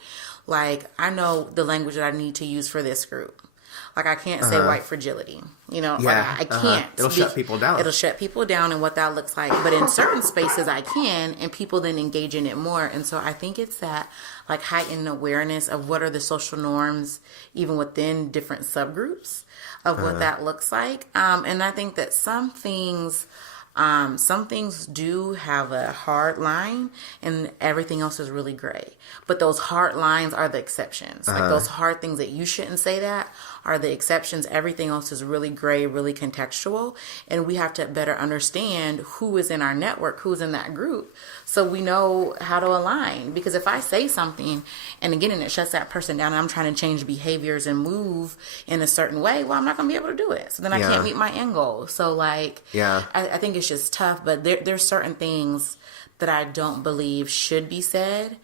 like I know the language that I need to use for this group. Like, I can't say white fragility, you know, yeah, like I can't. It'll shut people down. It'll shut people down and what that looks like. But in certain spaces I can, and people then engage in it more. And so I think it's that, like, heightened awareness of what are the social norms, even within different subgroups of what that looks like. And I think that some things do have a hard line and everything else is really gray. But those hard lines are the exceptions. Like those hard things that you shouldn't say that are the exceptions. Everything else is really gray, really contextual. And we have to better understand who is in our network, who's in that group, so we know how to align. Because if I say something and again, and it shuts that person down and I'm trying to change behaviors and move in a certain way, well, I'm not going to be able to do it. So then I can't meet my end goal. So like, I think it's just tough, but there's certain things that I don't believe should be said.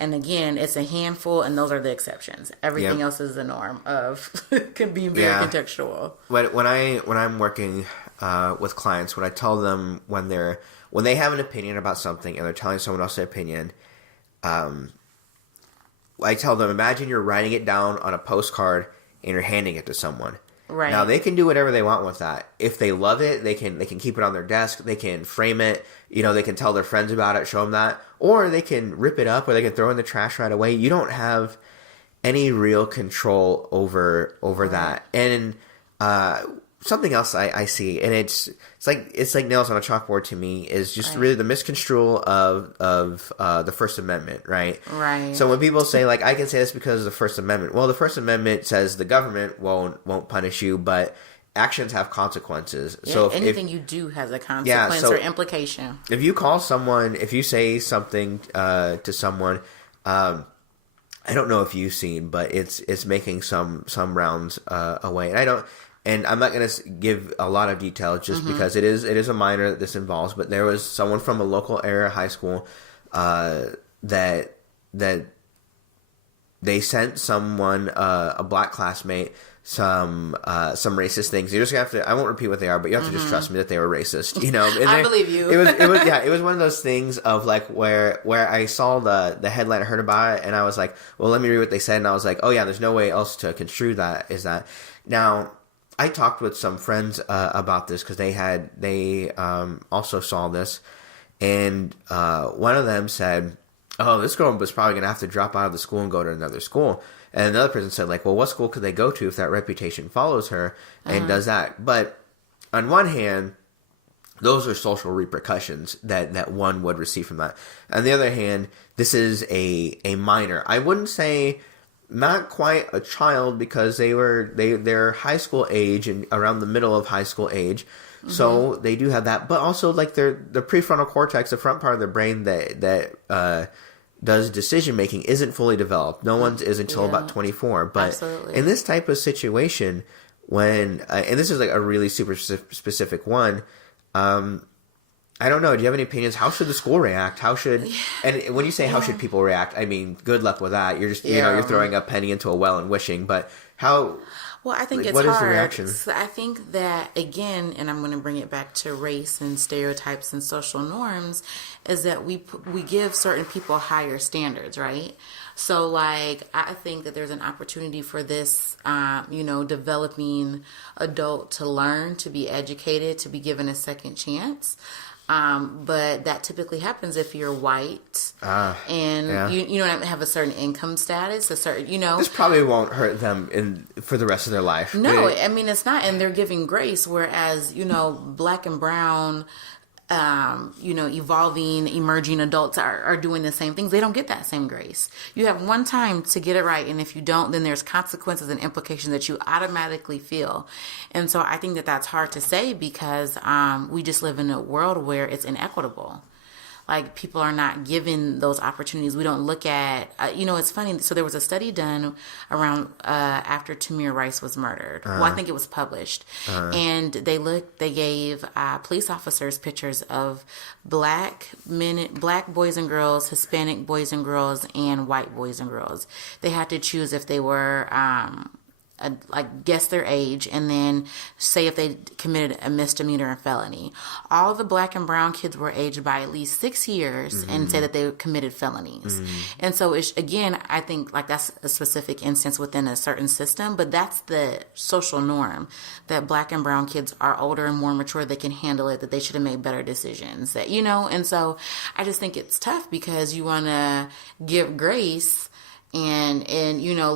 And again, it's a handful, and those are the exceptions. Everything else is the norm of can be very contextual. When I'm working with clients, when I tell them when they have an opinion about something and they're telling someone else their opinion, I tell them, imagine you're writing it down on a postcard and you're handing it to someone. Right. Now they can do whatever they want with that. If they love it, they can keep it on their desk. They can frame it. You know, they can tell their friends about it, show them that, or they can rip it up, or they can throw it in the trash right away. You don't have any real control over that. And something else I see, and it's like nails on a chalkboard to me, is just really the misconstrual of the First Amendment, right? Right. So when people say, like, I can say this because of the First Amendment, well, the First Amendment says the government won't punish you, but actions have consequences. Yeah, so anything you do has a consequence or implication. If you call someone, if you say something to someone, I don't know if you've seen, but it's making some rounds away, and I'm not going to give a lot of detail just because it is a minor that this involves. But there was someone from a local area high school that they sent someone, a black classmate, some racist things. You just have to. I won't repeat what they are, but you have to just trust me that they were racist. You know, and I believe you. It was one of those things of like where I saw the headline, I heard about it, and I was like, well, let me read what they said, and I was like, oh yeah, there's no way else to construe that. Is that now? I talked with some friends about this because they also saw this, and one of them said, "Oh, this girl was probably going to have to drop out of the school and go to another school." And another person said, "Like, well, what school could they go to if that reputation follows her and does that?" But on one hand, those are social repercussions that one would receive from that. On the other hand, this is a minor. I wouldn't say not quite a child because they're high school age and around the middle of high school age, so they do have that. But also, like, the prefrontal cortex, the front part of their brain that does decision making, isn't fully developed. No one's is until about 24. But absolutely. In this type of situation, when and this is like a really super specific one. I don't know. Do you have any opinions? How should the school react? And when you say how should people react, I mean, good luck with that. You're just, you're throwing a penny into a well and wishing. But how? Well, I think it's what hard. Is the reaction? So I think that, again, and I'm going to bring it back to race and stereotypes and social norms, is that we give certain people higher standards, right? So, like, I think that there's an opportunity for this, developing adult to learn, to be educated, to be given a second chance. But that typically happens if you're white and you don't have a certain income status, This probably won't hurt them for the rest of their life. No, I mean, it's not, and they're giving grace, whereas, black and brown, evolving, emerging adults are doing the same things. They don't get that same grace. You have one time to get it right, and if you don't, then there's consequences and implications that you automatically feel. And so I think that that's hard to say because we just live in a world where it's inequitable. like people are not given those opportunities. We don't look at, it's funny. So there was a study done around after Tamir Rice was murdered. Well, I think it was published. And they gave police officers pictures of black boys and girls, Hispanic boys and girls, and white boys and girls. They had to choose if they were guess their age, and then say if they committed a misdemeanor and felony. All the black and brown kids were aged by at least 6 years and say that they committed felonies. And so again, I think like that's a specific instance within a certain system, but that's the social norm, that black and brown kids are older and more mature, they can handle it, that they should have made better decisions, that, and so I just think it's tough because you want to give grace and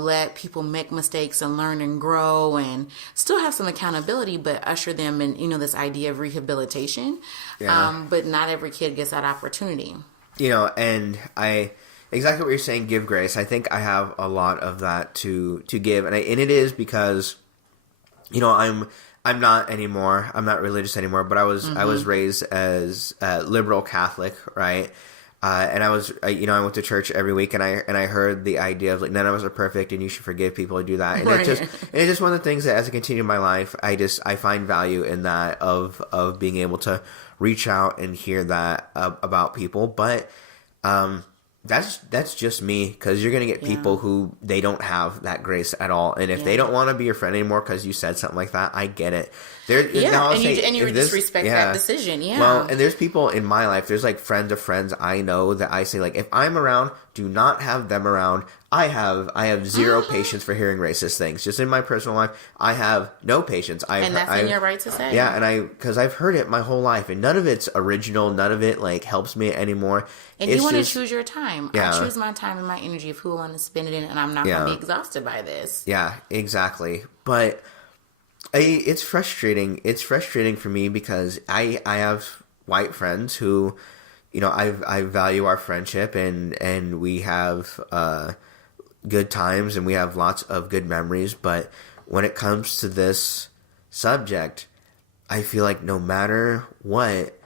let people make mistakes and learn and grow and still have some accountability, but usher them in, this idea of rehabilitation. But not every kid gets that opportunity. And exactly what you're saying, give grace. I think I have a lot of that to give. And it is because, I'm not anymore. I'm not religious anymore, but I was raised as liberal Catholic, right? And I went to church every week, and I heard the idea of like none of us are perfect, and you should forgive people who do that. And it's just one of the things that as I continue my life, I find value in that of being able to reach out and hear that about people. But that's just me, because you're gonna get people who they don't have that grace at all, and if they don't want to be your friend anymore because you said something like that, I get it. And you disrespect that decision. Well, and there's people in my life, there's like friends of friends I know that I say like, if I'm around, do not have them around. I have zero patience for hearing racist things. Just in my personal life, I have no patience. And that's in your right to say. Yeah, and because I've heard it my whole life, and none of it's original. None of it like helps me anymore. And you want to choose your time. I choose my time and my energy of who I want to spend it in, and I'm not going to be exhausted by this. Yeah, exactly. But it's frustrating. It's frustrating for me because I have white friends who, I value our friendship, and we have good times, and we have lots of good memories. But when it comes to this subject, I feel like no matter what,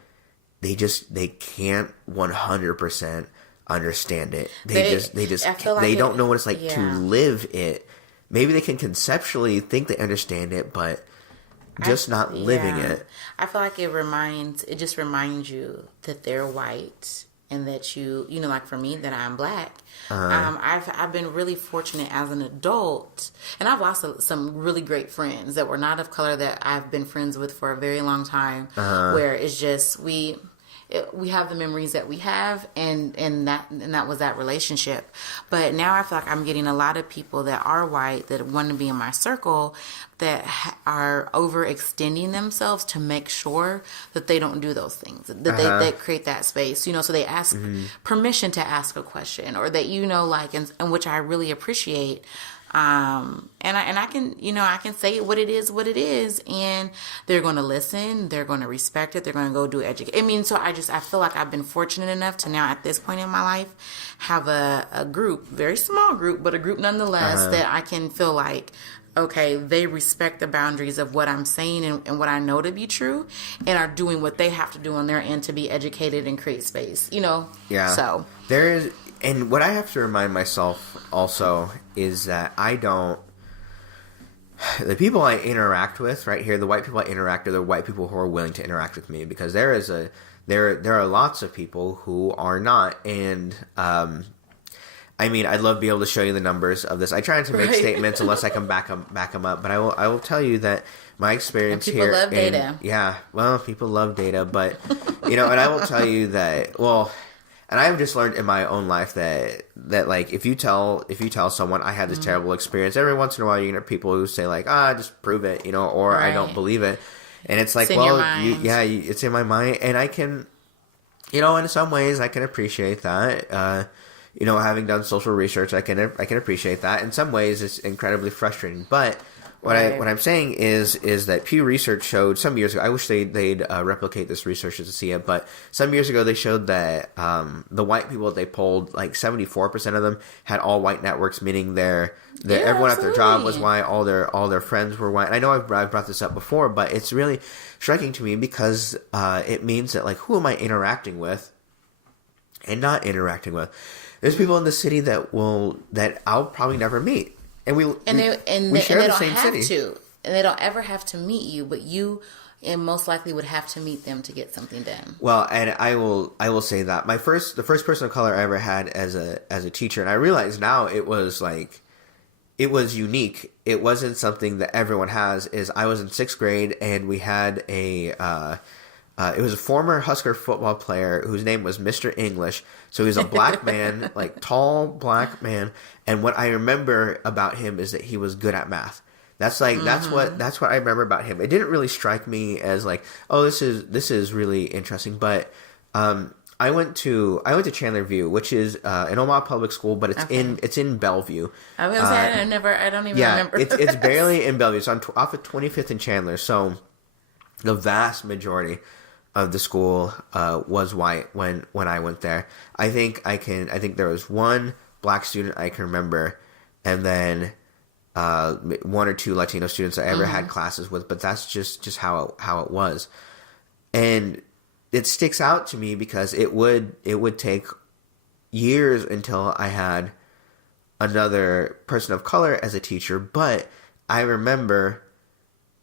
they can't 100% understand it. They don't know what it's like to live it. Maybe they can conceptually think they understand it, but just not living it. I feel like it just reminds you that they're white, and that like for me, that I'm black. I've been really fortunate as an adult, and I've lost some really great friends that were not of color that I've been friends with for a very long time, where it's just we have the memories that we have, and that was that relationship. But now I feel like I'm getting a lot of people that are white that want to be in my circle that are overextending themselves to make sure that they don't do those things, that they create that space, so they ask permission to ask a question, or that and which I really appreciate. And I can say what it is, and they're going to listen, they're going to respect it, they're going to go do education. So I feel like I've been fortunate enough to now at this point in my life have a group, very small group, but a group nonetheless, that I can feel like, okay, they respect the boundaries of what I'm saying and what I know to be true, and are doing what they have to do on their end to be educated and create space, Yeah. So there is. And what I have to remind myself also is that the people I interact with right here, the white people I interact with, are the white people who are willing to interact with me, because there are lots of people who are not. And I'd love to be able to show you the numbers of this. I try not to make statements unless I can back them up, but I will tell you that my experience here. People love data. Yeah, well, people love data, but and I will tell you that, well. And I've just learned in my own life that like if you tell someone I had this terrible experience, every once in a while you're gonna have people who say like, just prove it, or right. I don't believe it, and it's like, it's in my mind, and I can, in some ways I can appreciate that. Having done social research, I can appreciate that. In some ways, it's incredibly frustrating, but. What I'm saying is that Pew Research showed some years ago. I wish they'd replicate this research to see it, but some years ago they showed that the white people that they polled, like 74% of them had all white networks, meaning everyone at their job was white, all their friends were white. And I know I've brought this up before, but it's really striking to me because it means that like who am I interacting with? and not interacting with. There's people in the city that I'll probably never meet, and we share the same city. And they don't ever have to meet you, but you and most likely would have to meet them to get something done. Well, and I will say that the first person of color I ever had as a teacher, and I realize now it was unique. It wasn't something that everyone has. Is I was in 6th grade and we had it was a former Husker football player whose name was Mr. English. So he was a black man, like tall black man. And what I remember about him is that he was good at math. That's what I remember about him. It didn't really strike me as like, oh, this is really interesting. But I went to Chandler View, which is an Omaha public school, but it's in Bellevue. I was I don't even remember. it's barely in Bellevue. It's off of 25th and Chandler. So the vast majority of the school was white when I went there. I think there was one black student I can remember, and then 1 or 2 Latino students I ever had classes with, but that's just how it was. And it sticks out to me because it would take years until I had another person of color as a teacher, but I remember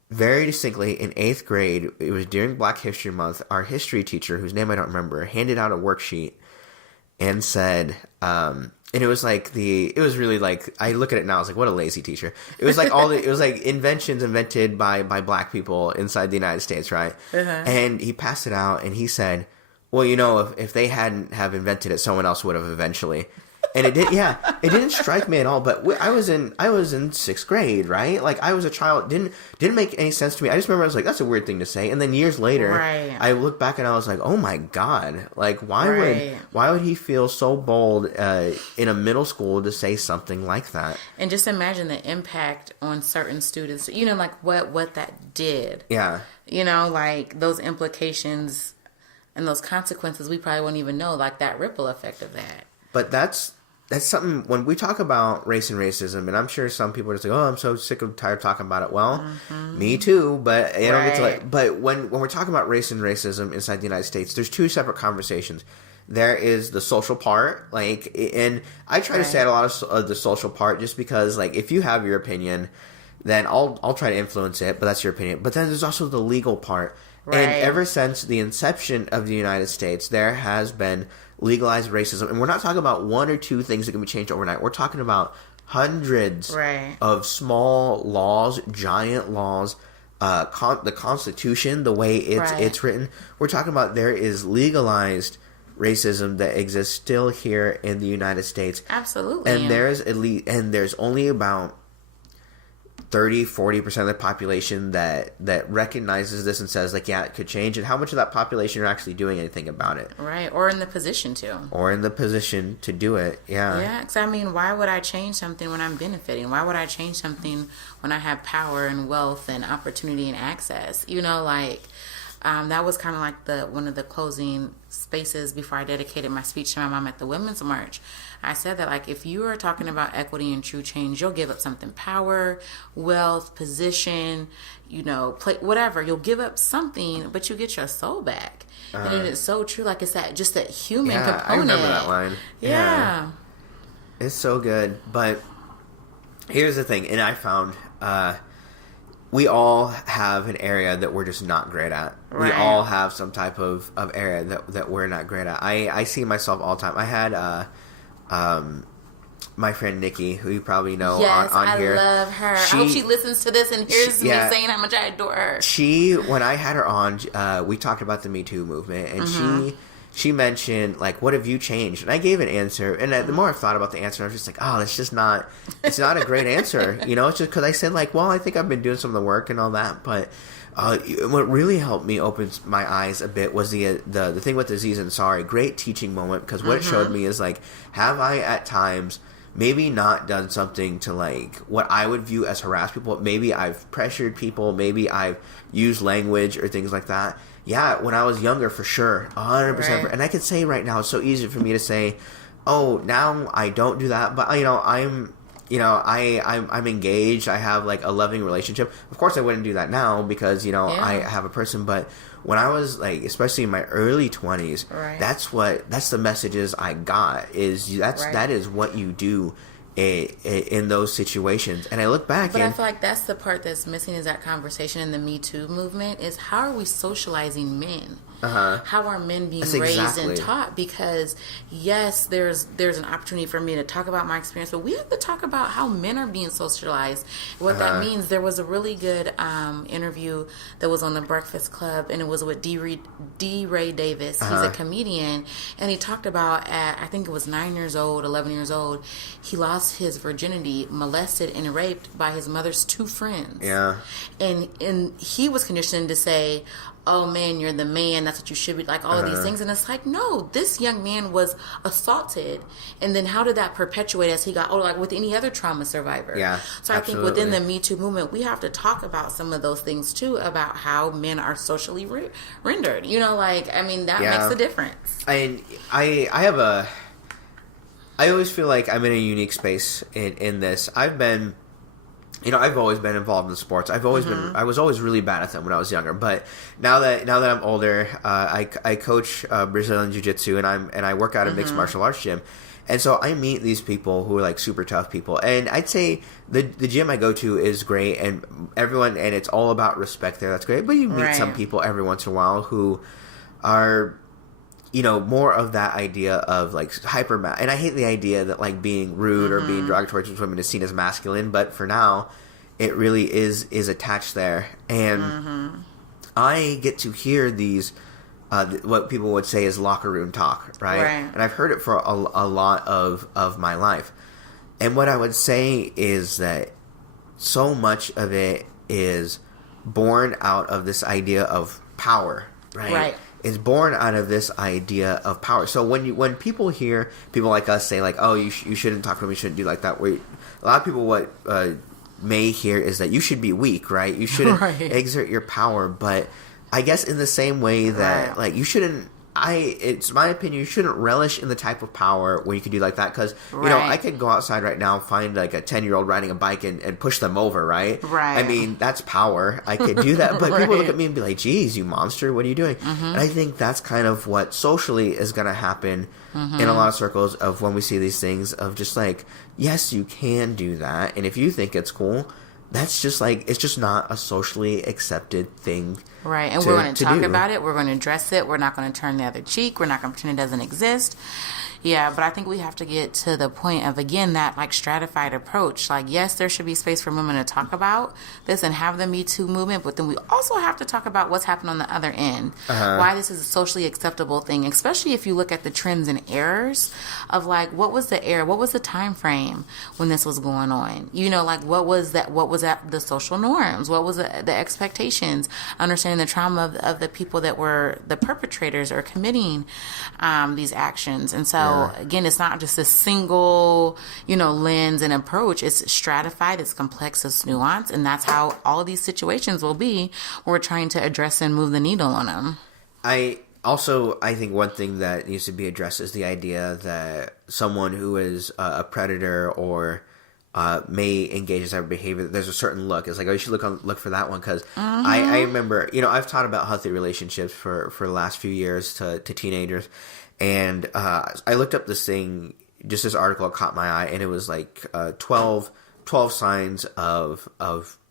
very distinctly in 8th grade, it was during Black History Month, our history teacher, whose name I don't remember, handed out a worksheet and said, and it was really like, I look at it now, I was like, what a lazy teacher. It was like it was like inventions invented by black people inside the United States, right? Uh-huh. And he passed it out and he said, well, if they hadn't have invented it, someone else would have eventually. And it didn't strike me at all. But I was in 6th grade, right? Like I was a child. Didn't make any sense to me. I just remember I was like, that's a weird thing to say. And then years later, right. I look back and I was like, oh my God, like why would he feel so bold in a middle school to say something like that? And just imagine the impact on certain students. Like what that did. Yeah. Like those implications and those consequences. We probably won't even know, like that ripple effect of that. But that's something, when we talk about race and racism, and I'm sure some people are just like, oh, I'm so sick and tired of talking about it. Well, me too, but I don't get to but when we're talking about race and racism inside the United States, there's 2 separate conversations. There is the social part, and I try to say a lot of the social part just because, like, if you have your opinion, then I'll try to influence it, but that's your opinion. But then there's also the legal part. Right. And ever since the inception of the United States, there has been legalized racism. And we're not talking about 1 or 2 things that can be changed overnight. We're talking about hundreds of small laws, giant laws, the Constitution, the way it's written. We're talking about there is legalized racism that exists still here in the United States. Absolutely. And there's only about 30-40% of the population that recognizes this and says, like, yeah, it could change. And how much of that population are actually doing anything about it? Right. Or in the position to. Or in the position to do it. Yeah. Yeah. Because, I mean, why would I change something when I'm benefiting? Why would I change something when I have power and wealth and opportunity and access? That was kind of like one of the closing spaces before I dedicated my speech to my mom at the Women's March. I said that, like, if you are talking about equity and true change, you'll give up something: power, wealth, position, whatever. You'll give up something, but you get your soul back. And it is so true. Like, it's that human component. I remember that line. Yeah. It's so good. But here's the thing, and I found we all have an area that we're just not great at. Right. We all have some type of area that we're not great at. I see myself all the time. I had my friend Nikki, who you probably know on here. I love her. I hope she listens to this and hears me saying how much I adore her. When I had her on, we talked about the Me Too movement, and she mentioned, like, what have you changed? And I gave an answer, and the more I've thought about the answer, I was just like, oh, it's not a great answer. It's just because I said, like, well, I think I've been doing some of the work and all that, but what really helped me open my eyes a bit was the thing with Aziz Ansari. Great teaching moment, because what it showed me is, like, have I at times maybe not done something to, like, what I would view as harass people? Maybe I've pressured people. Maybe I've used language or things like that. Yeah, when I was younger, for sure, 100%. Right. And I could say right now, it's so easy for me to say, oh, now I don't do that. But, I'm I'm engaged. I have like a loving relationship. Of course, I wouldn't do that now because I have a person. But when I was like, especially in my early 20s, that's the messages I got. That is what you do in those situations. And I look back, but I feel like that's the part that's missing is that conversation in the Me Too movement is how are we socializing men? How are men being raised and taught? Because yes, there's an opportunity for me to talk about my experience, but we have to talk about how men are being socialized. What that means. There was a really good interview that was on the Breakfast Club, and it was with D. Ray Davis. He's a comedian, and he talked about at I think it was 9 years old, 11 years old, he lost his virginity, molested and raped by his mother's 2 friends. Yeah, and he was conditioned to say, oh man, you're the man, that's what you should be, like all of these things. And it's like, no, this young man was assaulted. And then how did that perpetuate as he got older, like with any other trauma survivor? Yeah, so I think within the Me Too movement, we have to talk about some of those things too, about how men are socially rendered. That makes a difference. I always feel like I'm in a unique space in this. I've always been involved in sports. I was always really bad at them when I was younger. But now that I'm older, I coach Brazilian Jiu-Jitsu and I work out a mixed martial arts gym. And so I meet these people who are like super tough people. And I'd say the gym I go to is great and it's all about respect there. That's great. But you meet some people every once in a while who are more of that idea of like and I hate the idea that like being rude or being derogatory to women is seen as masculine, but for now it really is attached there. And I get to hear these what people would say is locker room talk, right? And I've heard it for a lot of my life. And what I would say is that so much of it is born out of this idea of power, right? Is born out of this idea of power. So when people hear people like us say like, oh, you shouldn't talk to them, you shouldn't do like that. A lot of people may hear is that you should be weak, right? You shouldn't exert your power. But I guess in the same way that like you shouldn't. It's my opinion, you shouldn't relish in the type of power when you can do like that. Because, I could go outside right now, find like a 10-year-old riding a bike and push them over, right? I mean, that's power. I could do that. But people look at me and be like, geez, you monster, what are you doing? And I think that's kind of what socially is going to happen in a lot of circles of when we see these things of just like, yes, you can do that. And if you think it's cool, that's just like, it's just not a socially accepted thing. Right, and we're going to talk about it. We're going to address it. We're not going to turn the other cheek. We're not going to pretend it doesn't exist. Yeah, but I think we have to get to the point of, again, that like stratified approach. Like, yes, there should be space for women to talk about this and have the Me Too movement, but then we also have to talk about what's happened on the other end. Why this is a socially acceptable thing, especially if you look at the trends and errors of like, what was the error? What was the time frame when this was going on? Like what was that the social norms? What was the expectations? Understanding the trauma of the people that were the perpetrators or committing these actions. And so, again, it's not just a single, lens and approach. It's stratified, it's complex, it's nuanced, and that's how all of these situations will be when we're trying to address and move the needle on them. I think one thing that needs to be addressed is the idea that someone who is a predator or may engage in cyber behavior, there's a certain look. It's like, oh, you should look for that one. Because I remember, I've taught about healthy relationships for the last few years to teenagers. And I looked up this thing, just this article caught my eye, and it was like 12 signs of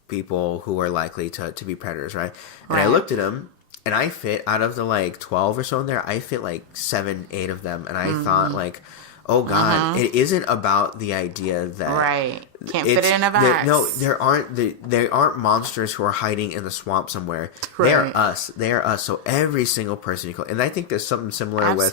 people who are likely to be predators, right? And I looked at them, and I fit, out of the like 12 or so in there, I fit like 7, 8 of them. And I thought like, oh God, it isn't about the idea that can't fit it in a box. No, there aren't monsters who are hiding in the swamp somewhere. They are us. They are us. So every single person you call, and I think there's something similar with.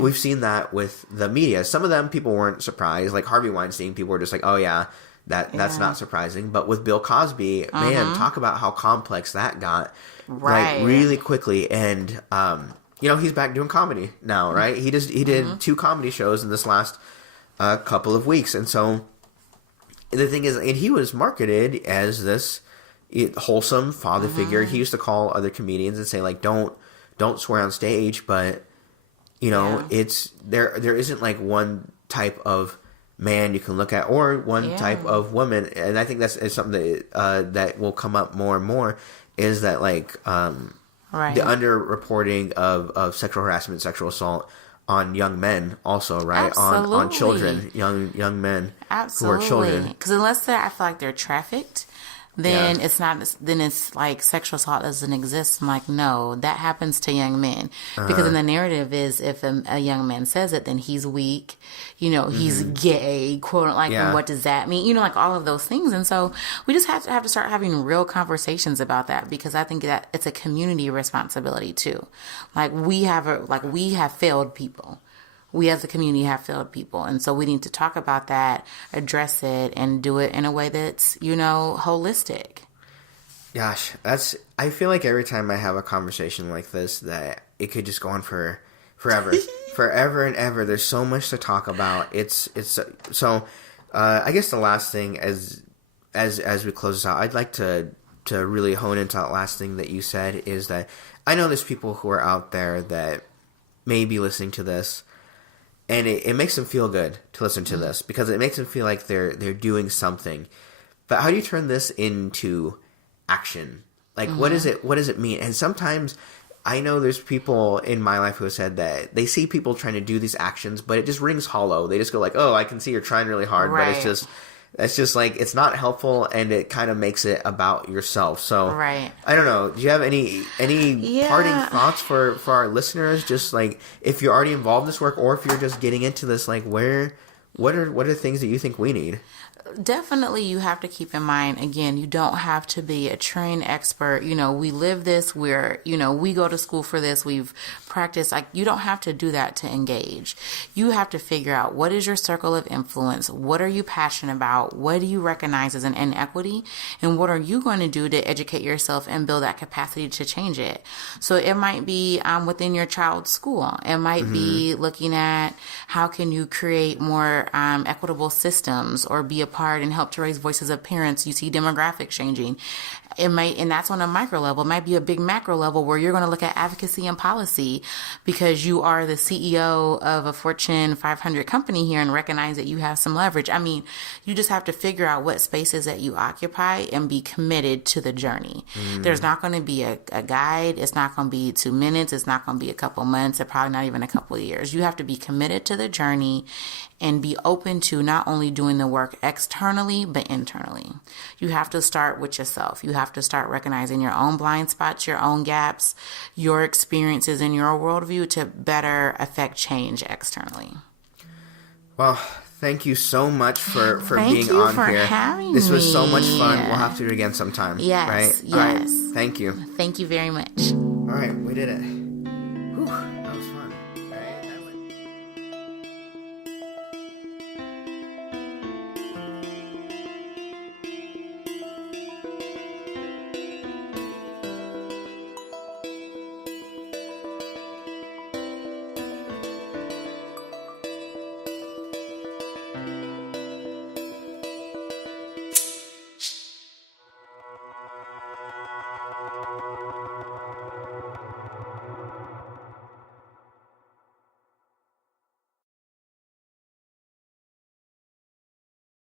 We've seen that with the media. Some of them people weren't surprised, like Harvey Weinstein. People were just like, oh yeah, that's not surprising. But with Bill Cosby, man, talk about how complex that got, like really quickly. And he's back doing comedy now, right? He did 2 comedy shows in this last couple of weeks. And so the thing is, and he was marketed as this wholesome father figure. He used to call other comedians and say like, don't swear on stage. But, it's there isn't like one type of man you can look at, or one type of woman. And I think is something that will come up more and more, is that like the underreporting of sexual harassment, sexual assault on young men also, right? Absolutely. On children, young men. Absolutely. Who are children. Because unless I feel like they're trafficked, then it's not. Then it's like sexual assault doesn't exist. I'm like, no, that happens to young men, because then the narrative is, if a young man says it, then he's weak. He's gay, quote. Like, and what does that mean? Like all of those things. And so we just have to start having real conversations about that, because I think that it's a community responsibility too. Like we have failed people. We as a community have failed people. And so we need to talk about that, address it, and do it in a way that's, holistic. Gosh, I feel like every time I have a conversation like this, that it could just go on for forever. Forever and ever. There's so much to talk about. I guess the last thing, as we close this out, I'd like to really hone into that last thing that you said, is that I know there's people who are out there that may be listening to this, and it makes them feel good to listen to this, because it makes them feel like they're doing something. But how do you turn this into action? Like, what does it mean? And sometimes I know there's people in my life who have said that they see people trying to do these actions, but it just rings hollow. They just go like, oh, I can see you're trying really hard, but it's just like, it's not helpful, and it kind of makes it about yourself. So I don't know. Do you have any parting thoughts for our listeners? Just like, if you're already involved in this work, or if you're just getting into this, like, what are things that you think we need? Definitely, you have to keep in mind, again, you don't have to be a trained expert. We live this, we go to school for this, we've practiced. Like, you don't have to do that to engage. You have to figure out, what is your circle of influence? What are you passionate about? What do you recognize as an inequity? And what are you going to do to educate yourself and build that capacity to change it? So it might be within your child's school. It might be looking at, how can you create more equitable systems, or be a part and help to raise voices of parents. You see demographics changing. And that's on a micro level. It might be a big macro level, where you're going to look at advocacy and policy, because you are the CEO of a Fortune 500 company here, and recognize that you have some leverage. I mean, you just have to figure out what spaces that you occupy and be committed to the journey. There's not going to be a guide. It's not going to be 2 minutes. It's not going to be a couple months, or probably not even a couple of years. You have to be committed to the journey, and be open to not only doing the work externally, but internally. You have to start with yourself. You have to start recognizing your own blind spots, your own gaps, your experiences, and your worldview, to better affect change externally. Well, thank you so much for being on here. Thank you for having me. This was so much fun. We'll have to do it again sometime. Yes, right? yes. All right. Thank you. Thank you very much. All right, we did it.